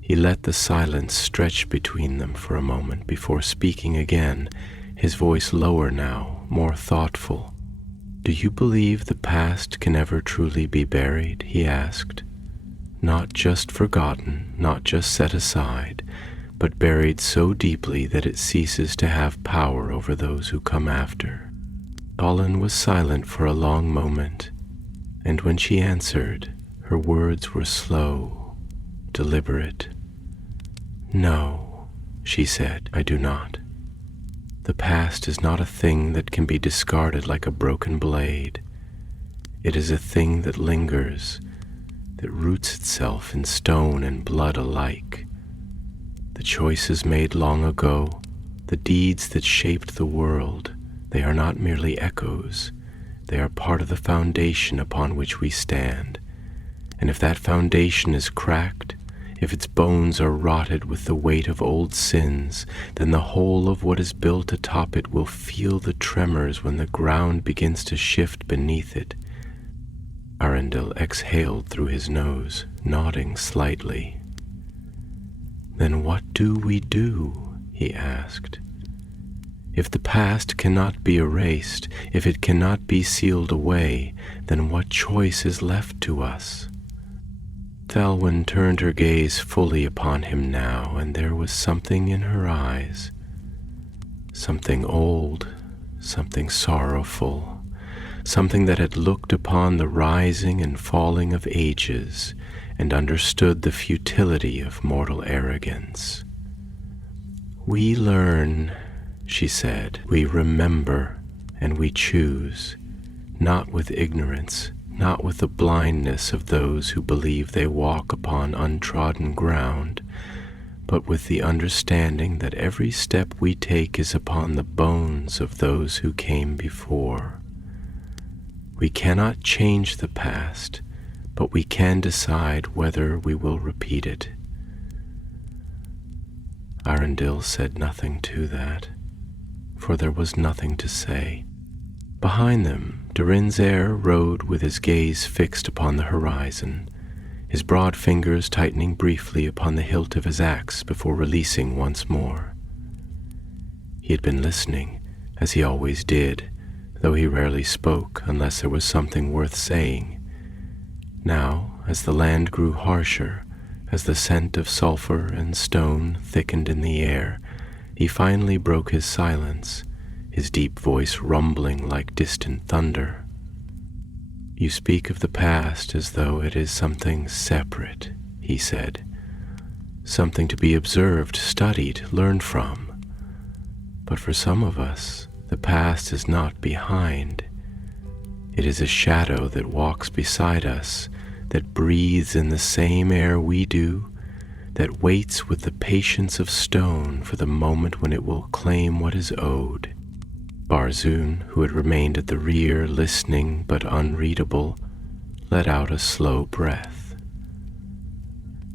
He let the silence stretch between them for a moment before speaking again, his voice lower now, more thoughtful. "Do you believe the past can ever truly be buried?" he asked. "Not just forgotten, not just set aside, but buried so deeply that it ceases to have power over those who come after?" Tolkien was silent for a long moment, and when she answered, her words were slow, deliberate. "No," she said, "I do not. The past is not a thing that can be discarded like a broken blade. It is a thing that lingers, that roots itself in stone and blood alike. The choices made long ago, the deeds that shaped the world, they are not merely echoes. They are part of the foundation upon which we stand. And if that foundation is cracked, if its bones are rotted with the weight of old sins, then the whole of what is built atop it will feel the tremors when the ground begins to shift beneath it." Arundel exhaled through his nose, nodding slightly. "Then what do we do?" he asked. "If the past cannot be erased, if it cannot be sealed away, then what choice is left to us?" Thalwyn turned her gaze fully upon him now, and there was something in her eyes, something old, something sorrowful, something that had looked upon the rising and falling of ages and understood the futility of mortal arrogance. "We learn," she said, "we remember, and we choose, not with ignorance, not with the blindness of those who believe they walk upon untrodden ground, but with the understanding that every step we take is upon the bones of those who came before. We cannot change the past, but we can decide whether we will repeat it. Arundel said nothing to that, for there was nothing to say. Behind them, Durin's heir rode with his gaze fixed upon the horizon, his broad fingers tightening briefly upon the hilt of his axe before releasing once more. He had been listening, as he always did, though he rarely spoke unless there was something worth saying. Now, as the land grew harsher, as the scent of sulfur and stone thickened in the air, he finally broke his silence, his deep voice rumbling like distant thunder. "You speak of the past as though it is something separate," he said, "something to be observed, studied, learned from. But for some of us, the past is not behind. It is a shadow that walks beside us, that breathes in the same air we do, that waits with the patience of stone for the moment when it will claim what is owed." Barzun, who had remained at the rear, listening but unreadable, let out a slow breath.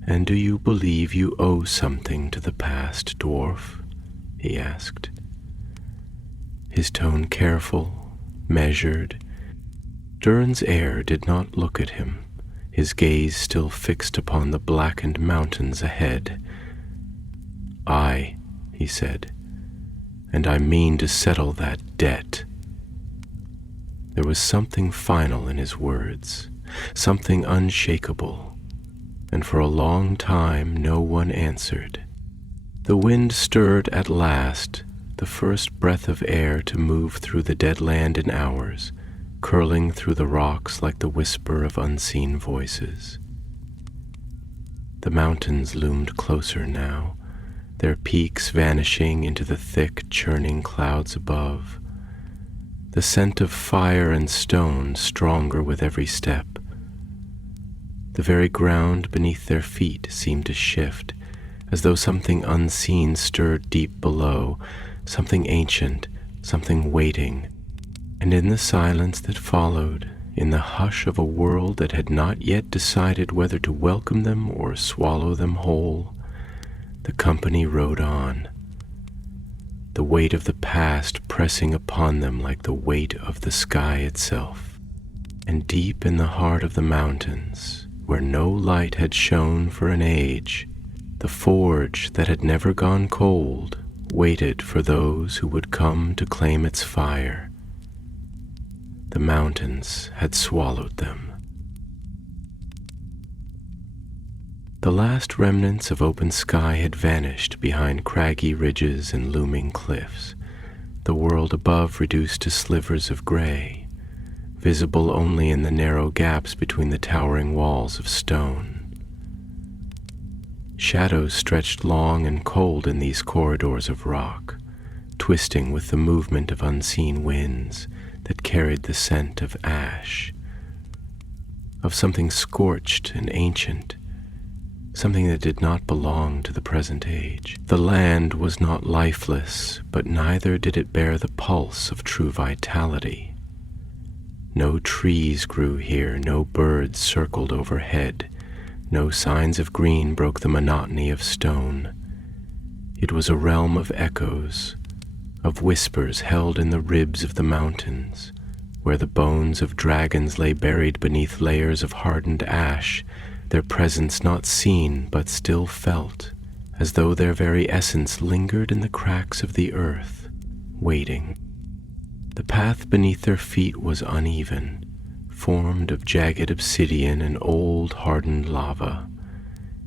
"And do you believe you owe something to the past, dwarf?" he asked. His tone careful, measured. Durin's heir did not look at him, his gaze still fixed upon the blackened mountains ahead. "Aye," he said, "and I mean to settle that debt." There was something final in his words, something unshakable, and for a long time no one answered. The wind stirred at last, the first breath of air to move through the dead land in hours, curling through the rocks like the whisper of unseen voices. The mountains loomed closer now, their peaks vanishing into the thick, churning clouds above. The scent of fire and stone stronger with every step. The very ground beneath their feet seemed to shift, as though something unseen stirred deep below, something ancient, something waiting. And in the silence that followed, in the hush of a world that had not yet decided whether to welcome them or swallow them whole, the company rode on, the weight of the past pressing upon them like the weight of the sky itself. And deep in the heart of the mountains, where no light had shone for an age, the forge that had never gone cold waited for those who would come to claim its fire. The mountains had swallowed them. The last remnants of open sky had vanished behind craggy ridges and looming cliffs, the world above reduced to slivers of gray, visible only in the narrow gaps between the towering walls of stone. Shadows stretched long and cold in these corridors of rock, twisting with the movement of unseen winds that carried the scent of ash, of something scorched and ancient, something that did not belong to the present age. The land was not lifeless, but neither did it bear the pulse of true vitality. No trees grew here, no birds circled overhead, no signs of green broke the monotony of stone. It was a realm of echoes, of whispers held in the ribs of the mountains, where the bones of dragons lay buried beneath layers of hardened ash, their presence not seen but still felt, as though their very essence lingered in the cracks of the earth, waiting. The path beneath their feet was uneven, formed of jagged obsidian and old hardened lava,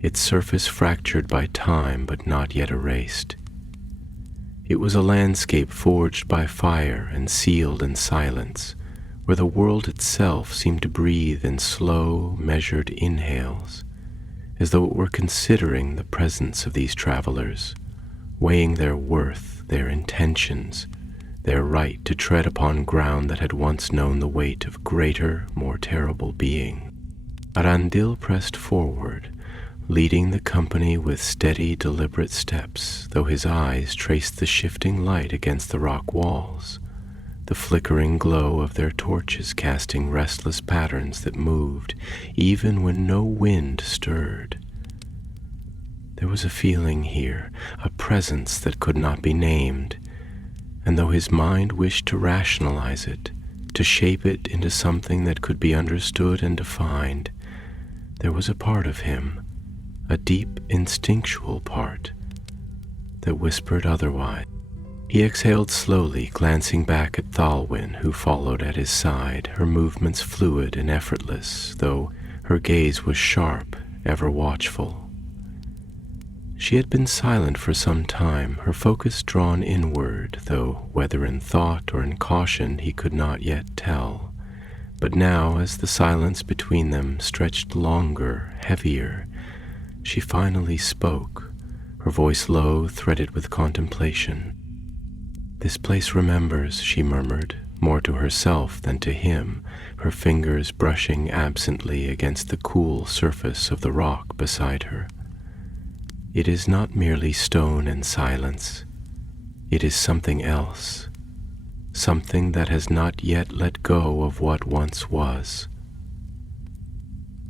its surface fractured by time but not yet erased. It was a landscape forged by fire and sealed in silence, where the world itself seemed to breathe in slow, measured inhales, as though it were considering the presence of these travelers, weighing their worth, their intentions, their right to tread upon ground that had once known the weight of greater, more terrible being. Arundel pressed forward, leading the company with steady, deliberate steps, though his eyes traced the shifting light against the rock walls, the flickering glow of their torches casting restless patterns that moved even when no wind stirred. There was a feeling here, a presence that could not be named, and though his mind wished to rationalize it, to shape it into something that could be understood and defined, there was a part of him, a deep instinctual part, that whispered otherwise. He exhaled slowly, glancing back at Thalwyn, who followed at his side, her movements fluid and effortless, though her gaze was sharp, ever watchful. She had been silent for some time, her focus drawn inward, though whether in thought or in caution he could not yet tell. But now, as the silence between them stretched longer, heavier, she finally spoke, her voice low, threaded with contemplation. "This place remembers," she murmured, more to herself than to him, her fingers brushing absently against the cool surface of the rock beside her. "It is not merely stone and silence. It is something else, something that has not yet let go of what once was."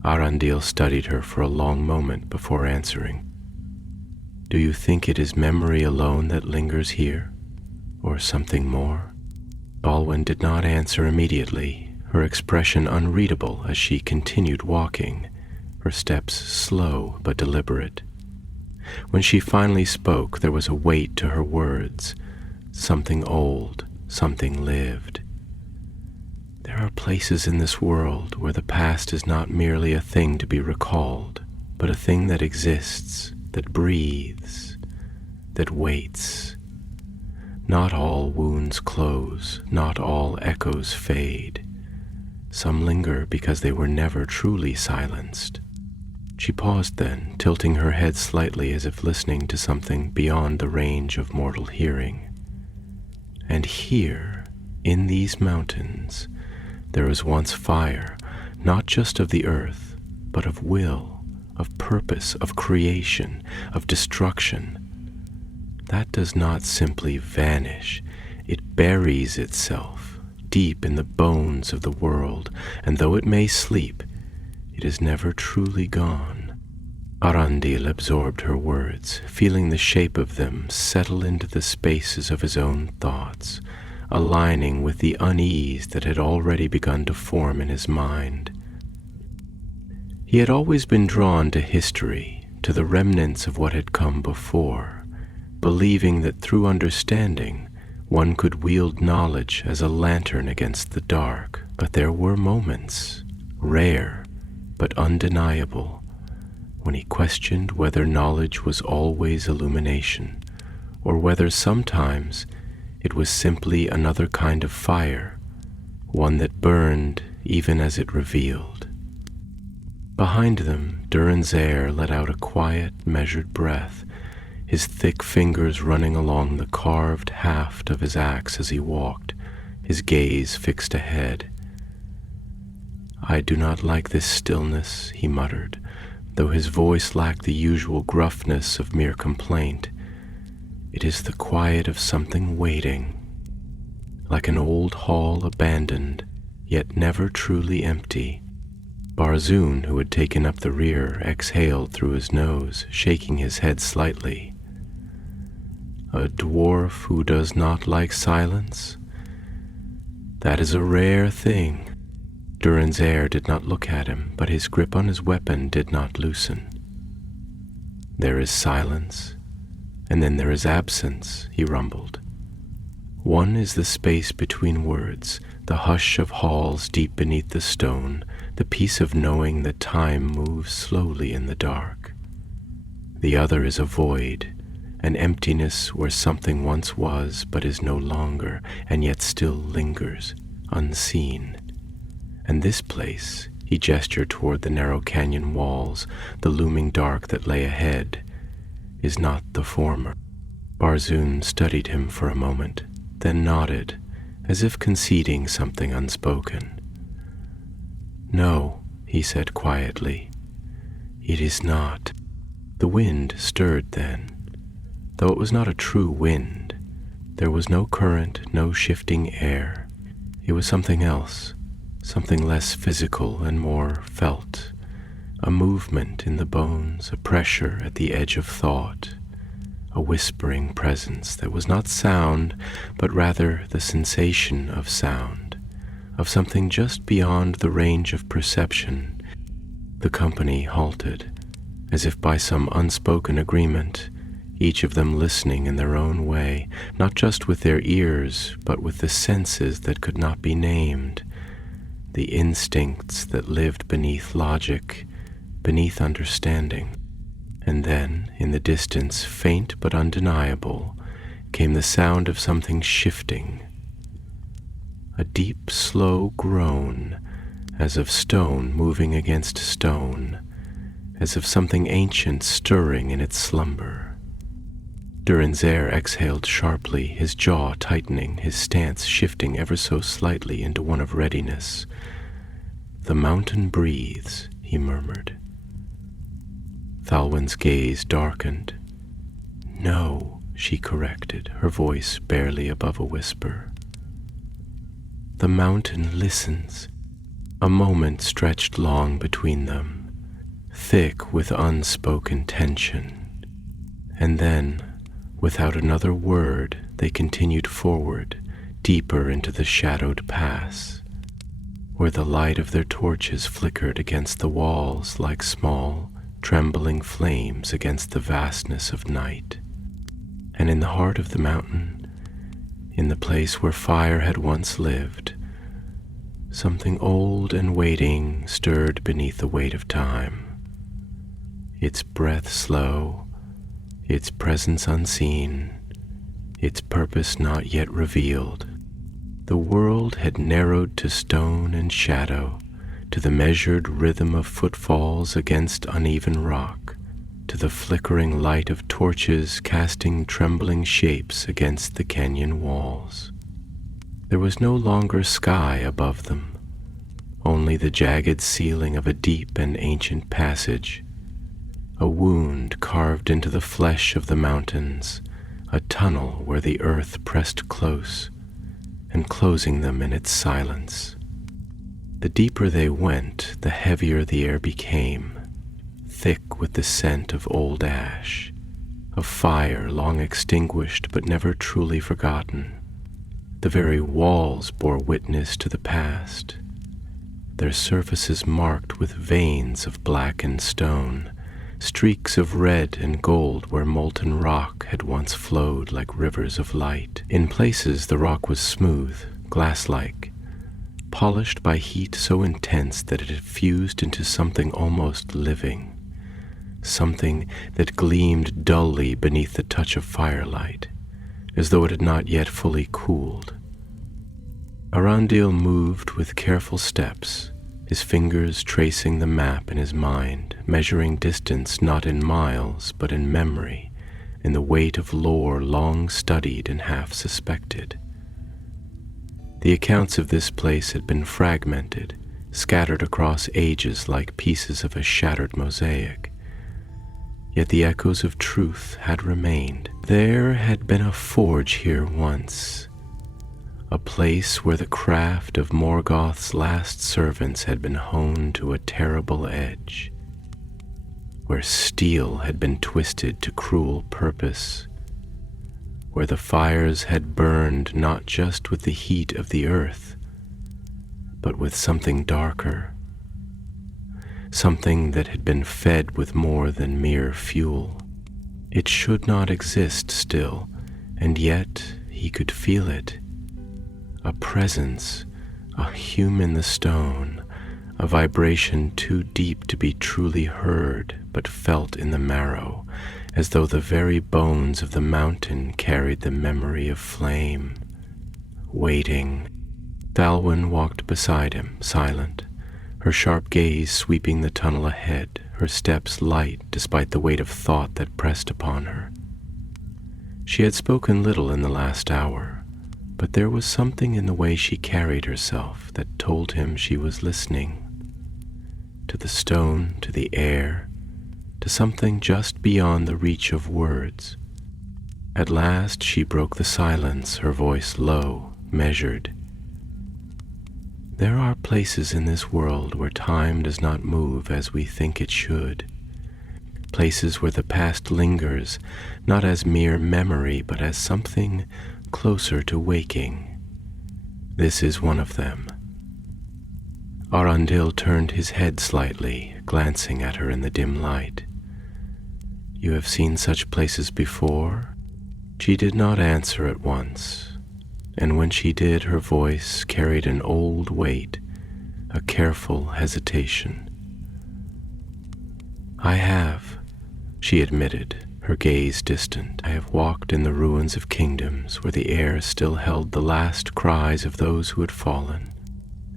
Arundel studied her for a long moment before answering. "Do you think it is memory alone that lingers here, or something more?" Thalwyn did not answer immediately, her expression unreadable as she continued walking, her steps slow but deliberate. When she finally spoke, there was a weight to her words, something old, something lived. "There are places in this world where the past is not merely a thing to be recalled, but a thing that exists, that breathes, that waits. Not all wounds close, not all echoes fade. Some linger because they were never truly silenced." She paused then, tilting her head slightly as if listening to something beyond the range of mortal hearing. "And here, in these mountains, there was once fire, not just of the earth, but of will, of purpose, of creation, of destruction. That does not simply vanish, it buries itself deep in the bones of the world, and though it may sleep, it is never truly gone." Arundel absorbed her words, feeling the shape of them settle into the spaces of his own thoughts, aligning with the unease that had already begun to form in his mind. He had always been drawn to history, to the remnants of what had come before, believing that through understanding one could wield knowledge as a lantern against the dark. But there were moments, rare but undeniable, when he questioned whether knowledge was always illumination, or whether sometimes it was simply another kind of fire, one that burned even as it revealed. Behind them, Durinzare let out a quiet, measured breath, his thick fingers running along the carved haft of his axe as he walked, his gaze fixed ahead. "I do not like this stillness," he muttered, though his voice lacked the usual gruffness of mere complaint. "It is the quiet of something waiting, like an old hall abandoned, yet never truly empty." Barzoon, who had taken up the rear, exhaled through his nose, shaking his head slightly. "A dwarf who does not like silence? That is a rare thing." Durinzare did not look at him, but his grip on his weapon did not loosen. "There is silence, and then there is absence," he rumbled. "One is the space between words, the hush of halls deep beneath the stone, the peace of knowing that time moves slowly in the dark. The other is a void, an emptiness where something once was but is no longer, and yet still lingers, unseen. And this place," he gestured toward the narrow canyon walls, the looming dark that lay ahead, "is not the former." Barzoon studied him for a moment, then nodded, as if conceding something unspoken. "No," he said quietly, "it is not." The wind stirred then, though it was not a true wind. There was no current, no shifting air. It was something else, something less physical and more felt, a movement in the bones, a pressure at the edge of thought, a whispering presence that was not sound, but rather the sensation of sound, of something just beyond the range of perception. The company halted, as if by some unspoken agreement, each of them listening in their own way, not just with their ears, but with the senses that could not be named, the instincts that lived beneath logic, beneath understanding. And then, in the distance, faint but undeniable, came the sound of something shifting. A deep, slow groan, as of stone moving against stone, as of something ancient stirring in its slumber. Durinzer exhaled sharply, his jaw tightening, his stance shifting ever so slightly into one of readiness. "The mountain breathes," he murmured. Thalwyn's gaze darkened. "No," she corrected, her voice barely above a whisper. "The mountain listens." A moment stretched long between them, thick with unspoken tension. And then, without another word, they continued forward, deeper into the shadowed pass, where the light of their torches flickered against the walls like small, trembling flames against the vastness of night. And in the heart of the mountain, in the place where fire had once lived, something old and waiting stirred beneath the weight of time, its breath slow, its presence unseen, its purpose not yet revealed. The world had narrowed to stone and shadow, to the measured rhythm of footfalls against uneven rock, to the flickering light of torches casting trembling shapes against the canyon walls. There was no longer sky above them, only the jagged ceiling of a deep and ancient passage, a wound carved into the flesh of the mountains, a tunnel where the earth pressed close, and closing them in its silence. The deeper they went, the heavier the air became, thick with the scent of old ash, of fire long extinguished but never truly forgotten. The very walls bore witness to the past, their surfaces marked with veins of blackened stone, streaks of red and gold where molten rock had once flowed like rivers of light. In places the rock was smooth, glass-like, polished by heat so intense that it had fused into something almost living, something that gleamed dully beneath the touch of firelight, as though it had not yet fully cooled. Arundel moved with careful steps, his fingers tracing the map in his mind, measuring distance not in miles but in memory, in the weight of lore long studied and half suspected. The accounts of this place had been fragmented, scattered across ages like pieces of a shattered mosaic. Yet the echoes of truth had remained. There had been a forge here once, a place where the craft of Morgoth's last servants had been honed to a terrible edge, where steel had been twisted to cruel purpose, where the fires had burned not just with the heat of the earth, but with something darker, something that had been fed with more than mere fuel. It should not exist still, and yet he could feel it, a presence, a hum in the stone, a vibration too deep to be truly heard, but felt in the marrow, as though the very bones of the mountain carried the memory of flame. Waiting. Thalwyn walked beside him, silent, her sharp gaze sweeping the tunnel ahead, her steps light despite the weight of thought that pressed upon her. She had spoken little in the last hour, but there was something in the way she carried herself that told him she was listening. To the stone, to the air, to something just beyond the reach of words. At last she broke the silence, her voice low, measured. There are places in this world where time does not move as we think it should. Places where the past lingers, not as mere memory, but as something closer to waking. This is one of them. Arundel turned his head slightly, glancing at her in the dim light. You have seen such places before? She did not answer at once, and when she did, her voice carried an old weight, a careful hesitation. I have, she admitted, her gaze distant. I have walked in the ruins of kingdoms where the air still held the last cries of those who had fallen.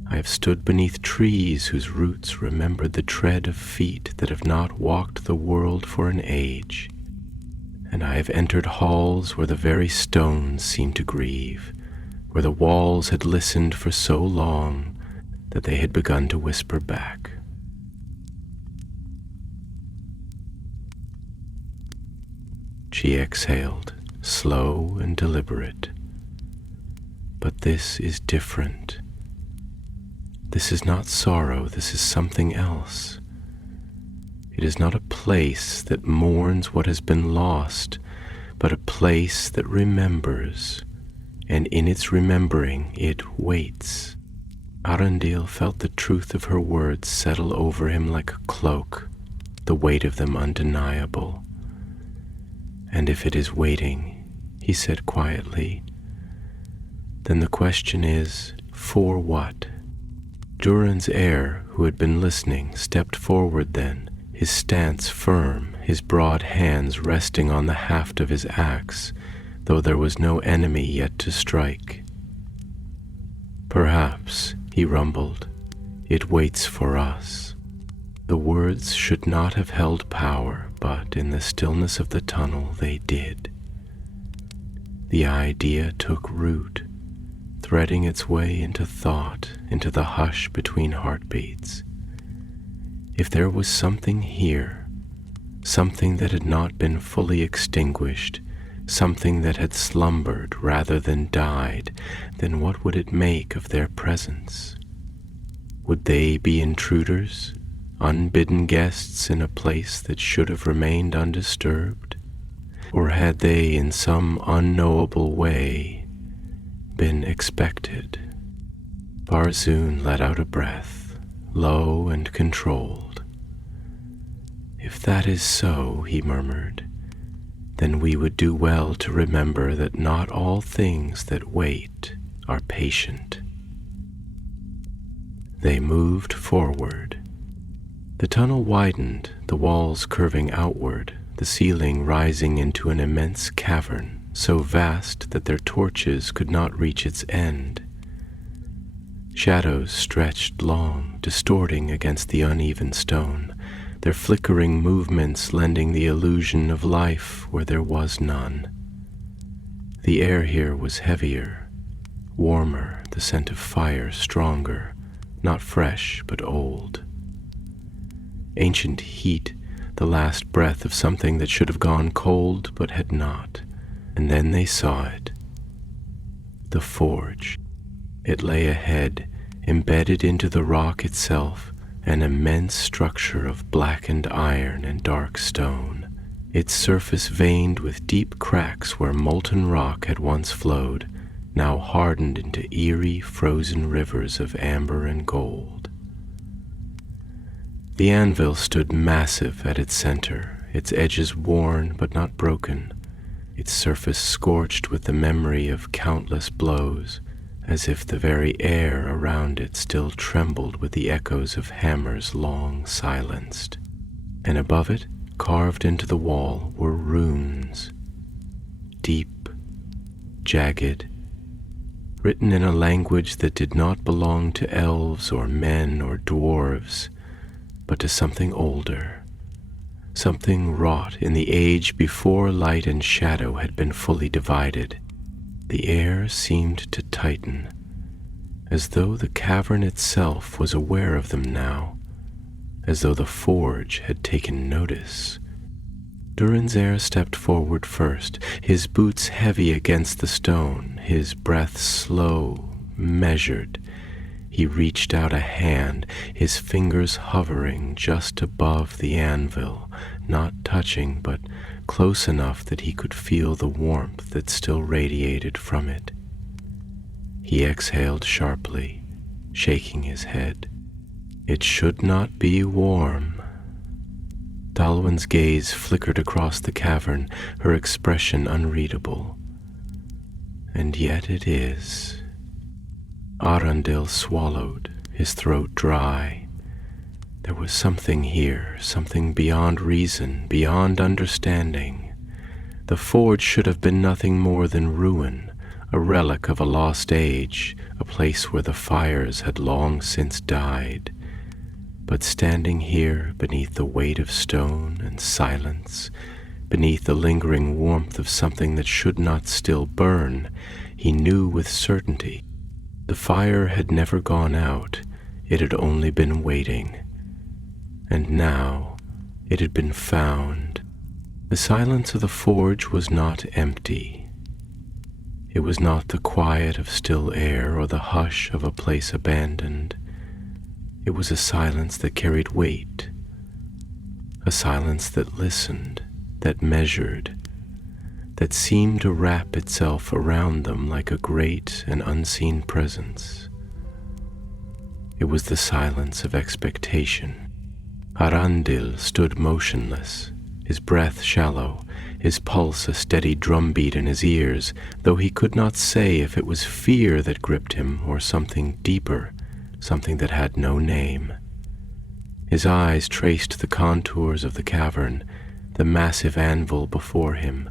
I have stood beneath trees whose roots remembered the tread of feet that have not walked the world for an age. And I have entered halls where the very stones seemed to grieve, where the walls had listened for so long that they had begun to whisper back. She exhaled, slow and deliberate. But this is different. This is not sorrow, this is something else. It is not a place that mourns what has been lost, but a place that remembers, and in its remembering it waits. Arundel felt the truth of her words settle over him like a cloak, the weight of them undeniable. And if it is waiting, he said quietly, then the question is, for what? Durin's heir, who had been listening, stepped forward then, his stance firm, his broad hands resting on the haft of his axe, though there was no enemy yet to strike. Perhaps, he rumbled, it waits for us. The words should not have held power, but in the stillness of the tunnel they did. The idea took root, threading its way into thought, into the hush between heartbeats. If there was something here, something that had not been fully extinguished, something that had slumbered rather than died, then what would it make of their presence? Would they be intruders, unbidden guests in a place that should have remained undisturbed? Or had they, in some unknowable way, been expected? Barzun let out a breath, low and controlled. If that is so, he murmured, then we would do well to remember that not all things that wait are patient. They moved forward. The tunnel widened, the walls curving outward, the ceiling rising into an immense cavern, so vast that their torches could not reach its end. Shadows stretched long, distorting against the uneven stone, their flickering movements lending the illusion of life where there was none. The air here was heavier, warmer, the scent of fire stronger, not fresh but old. Ancient heat, the last breath of something that should have gone cold but had not. And then they saw it. The forge. It lay ahead, embedded into the rock itself, an immense structure of blackened iron and dark stone, its surface veined with deep cracks where molten rock had once flowed, now hardened into eerie, frozen rivers of amber and gold. The anvil stood massive at its center, its edges worn but not broken, its surface scorched with the memory of countless blows, as if the very air around it still trembled with the echoes of hammers long silenced. And above it, carved into the wall, were runes, deep, jagged, written in a language that did not belong to elves or men or dwarves, but to something older, something wrought in the age before light and shadow had been fully divided. The air seemed to tighten, as though the cavern itself was aware of them now, as though the forge had taken notice. Durinzer stepped forward first, his boots heavy against the stone, his breath slow, measured. He reached out a hand, his fingers hovering just above the anvil, not touching, but close enough that he could feel the warmth that still radiated from it. He exhaled sharply, shaking his head. It should not be warm. Dalwyn's gaze flickered across the cavern, her expression unreadable. And yet it is. Arundel swallowed, his throat dry. There was something here, something beyond reason, beyond understanding. The forge should have been nothing more than ruin, a relic of a lost age, a place where the fires had long since died. But standing here beneath the weight of stone and silence, beneath the lingering warmth of something that should not still burn, he knew with certainty the fire had never gone out, it had only been waiting. And now it had been found. The silence of the forge was not empty. It was not the quiet of still air or the hush of a place abandoned. It was a silence that carried weight, a silence that listened, that measured, that seemed to wrap itself around them like a great and unseen presence. It was the silence of expectation. Arundel stood motionless, his breath shallow, his pulse a steady drumbeat in his ears, though he could not say if it was fear that gripped him or something deeper, something that had no name. His eyes traced the contours of the cavern, the massive anvil before him,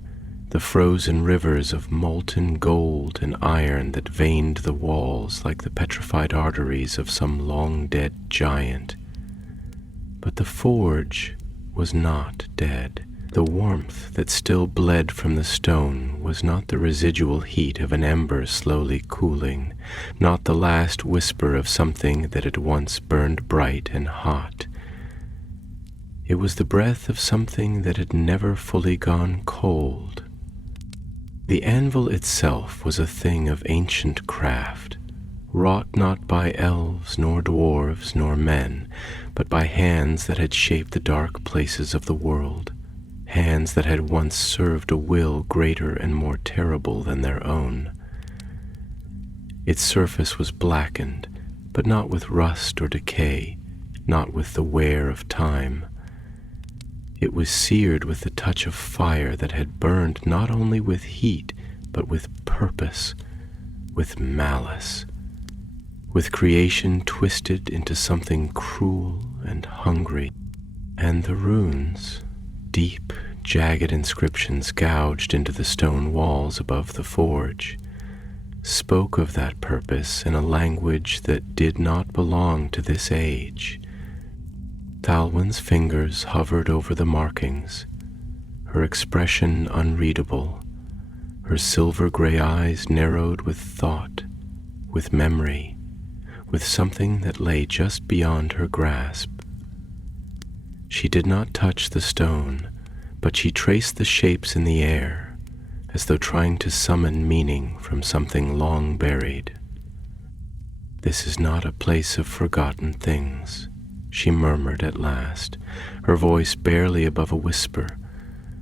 the frozen rivers of molten gold and iron that veined the walls like the petrified arteries of some long-dead giant. But the forge was not dead. The warmth that still bled from the stone was not the residual heat of an ember slowly cooling, not the last whisper of something that had once burned bright and hot. It was the breath of something that had never fully gone cold. The anvil itself was a thing of ancient craft, wrought not by elves nor dwarves nor men, but by hands that had shaped the dark places of the world, hands that had once served a will greater and more terrible than their own. Its surface was blackened, but not with rust or decay, not with the wear of time. It was seared with the touch of fire that had burned not only with heat, but with purpose, with malice, with creation twisted into something cruel and hungry. And the runes, deep, jagged inscriptions gouged into the stone walls above the forge, spoke of that purpose in a language that did not belong to this age. Thalwyn's fingers hovered over the markings, her expression unreadable, her silver-gray eyes narrowed with thought, with memory, with something that lay just beyond her grasp. She did not touch the stone, but she traced the shapes in the air, as though trying to summon meaning from something long buried. "This is not a place of forgotten things," she murmured at last, her voice barely above a whisper,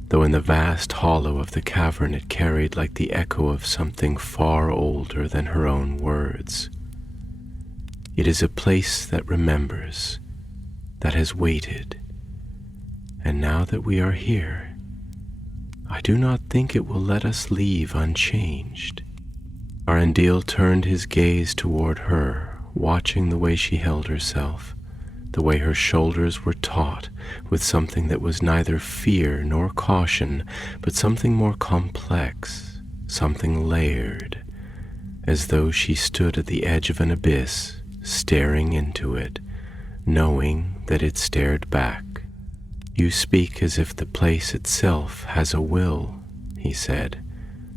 though in the vast hollow of the cavern it carried like the echo of something far older than her own words. "It is a place that remembers, that has waited, and now that we are here, I do not think it will let us leave unchanged." Arundel turned his gaze toward her, watching the way she held herself, the way her shoulders were taut with something that was neither fear nor caution, but something more complex, something layered, as though she stood at the edge of an abyss, staring into it, knowing that it stared back. "You speak as if the place itself has a will," he said,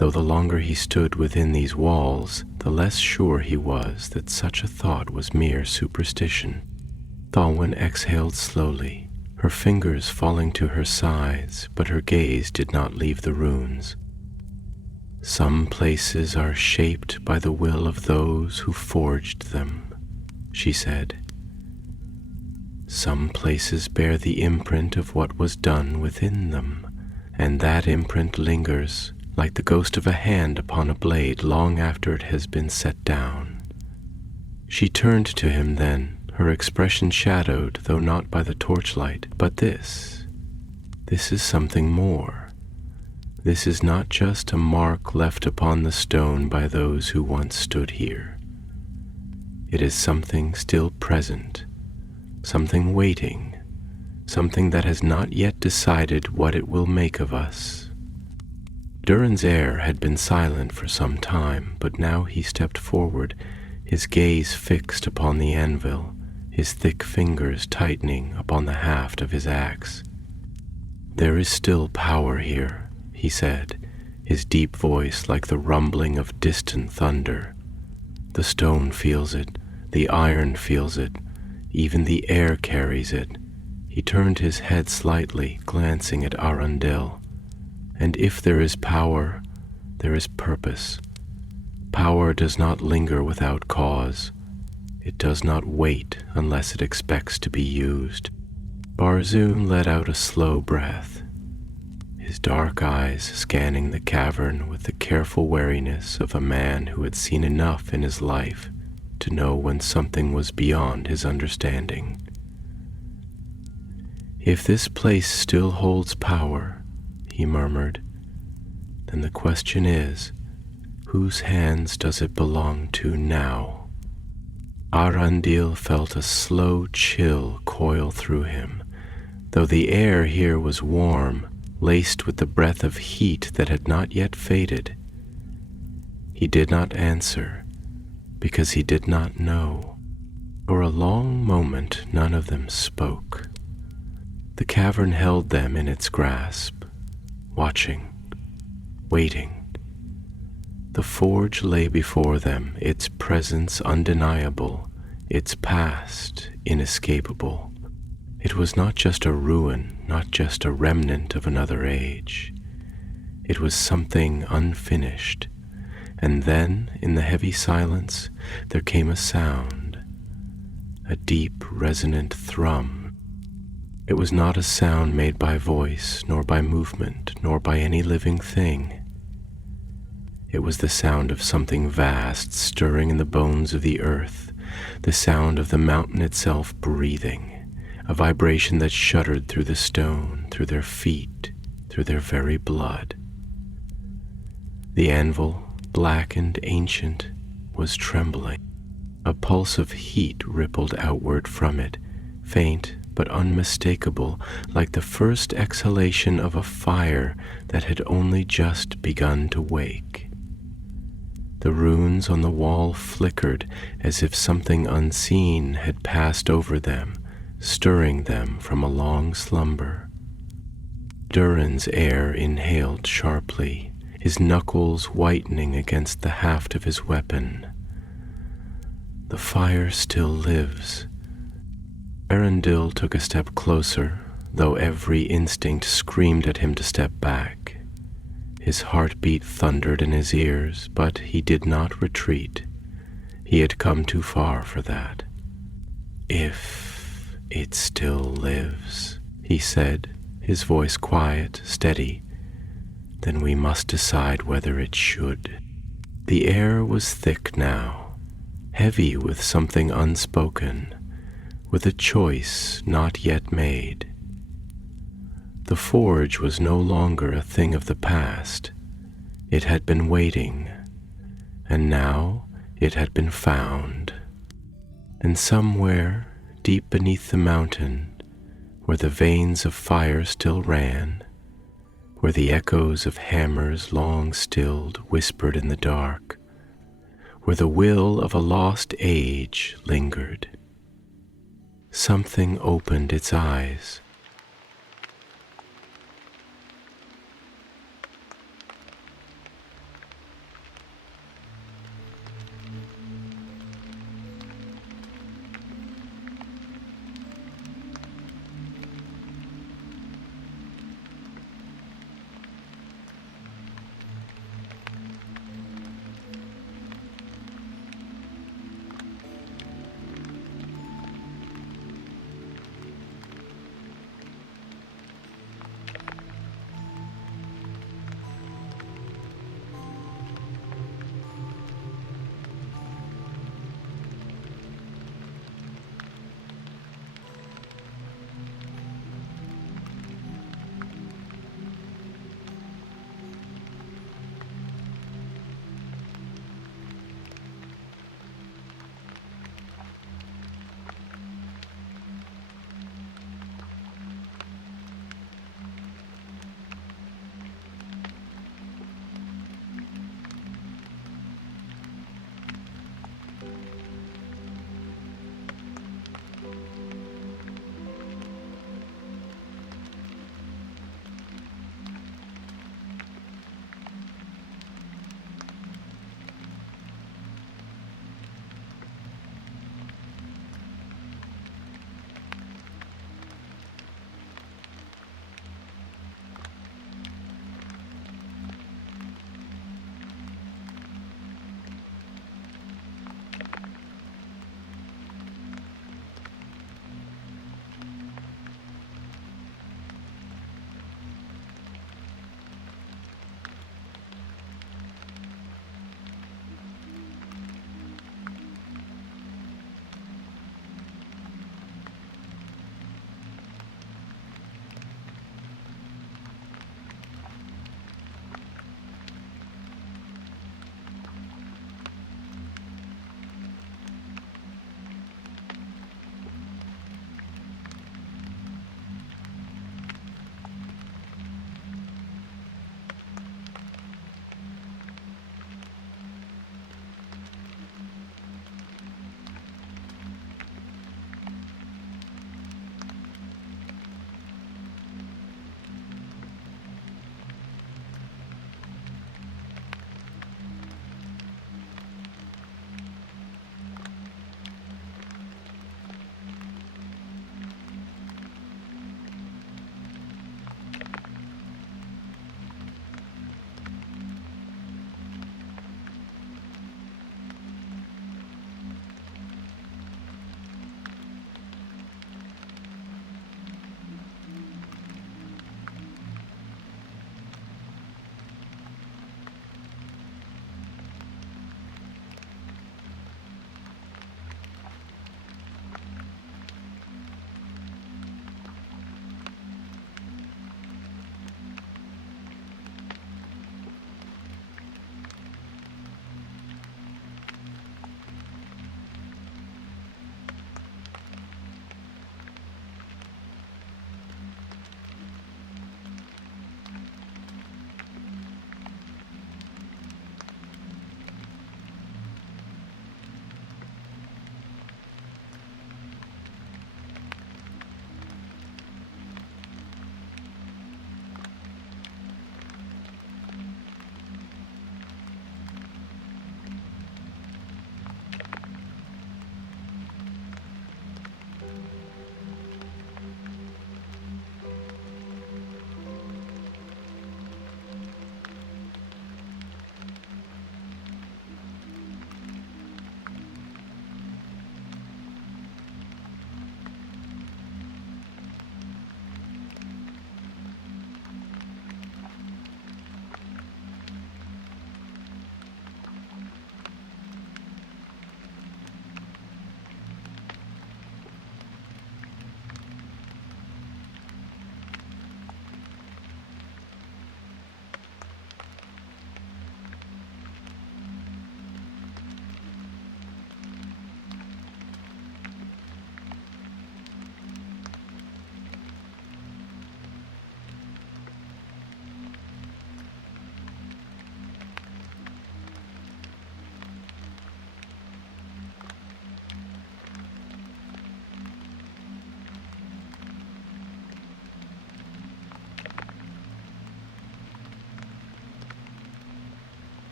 though the longer he stood within these walls, the less sure he was that such a thought was mere superstition. Thalwyn exhaled slowly, her fingers falling to her sides, but her gaze did not leave the runes. "Some places are shaped by the will of those who forged them," she said. "Some places bear the imprint of what was done within them, and that imprint lingers like the ghost of a hand upon a blade long after it has been set down." She turned to him then, her expression shadowed, though not by the torchlight. "But this is something more. This is not just a mark left upon the stone by those who once stood here. It is something still present, something waiting, something that has not yet decided what it will make of us." Durin's heir had been silent for some time, but now he stepped forward, his gaze fixed upon the anvil, his thick fingers tightening upon the haft of his axe. "There is still power here," he said, his deep voice like the rumbling of distant thunder. "The stone feels it, the iron feels it, even the air carries it." He turned his head slightly, glancing at Arundel. "And if there is power, there is purpose. Power does not linger without cause. It does not wait unless it expects to be used." Barzoon let out a slow breath, his dark eyes scanning the cavern with the careful wariness of a man who had seen enough in his life to know when something was beyond his understanding. "If this place still holds power," he murmured, "then the question is, whose hands does it belong to now?" Arundel felt a slow chill coil through him, though the air here was warm, laced with the breath of heat that had not yet faded. He did not answer, because he did not know. For a long moment none of them spoke. The cavern held them in its grasp, watching, waiting. The forge lay before them, its presence undeniable, its past inescapable. It was not just a ruin, not just a remnant of another age. It was something unfinished. And then, in the heavy silence, there came a sound, a deep, resonant thrum. It was not a sound made by voice, nor by movement, nor by any living thing. It was the sound of something vast stirring in the bones of the earth, the sound of the mountain itself breathing, a vibration that shuddered through the stone, through their feet, through their very blood. The anvil, black and ancient, was trembling. A pulse of heat rippled outward from it, faint but unmistakable, like the first exhalation of a fire that had only just begun to wake. The runes on the wall flickered as if something unseen had passed over them, stirring them from a long slumber. Durin's heir inhaled sharply, his knuckles whitening against the haft of his weapon. "The fire still lives." Arundel took a step closer, though every instinct screamed at him to step back. His heartbeat thundered in his ears, but he did not retreat. He had come too far for that. "If it still lives," he said, his voice quiet, steady, "then we must decide whether it should." The air was thick now, heavy with something unspoken, with a choice not yet made. The forge was no longer a thing of the past. It had been waiting, and now it had been found. And somewhere, deep beneath the mountain, where the veins of fire still ran, where the echoes of hammers long stilled whispered in the dark, where the will of a lost age lingered, something opened its eyes,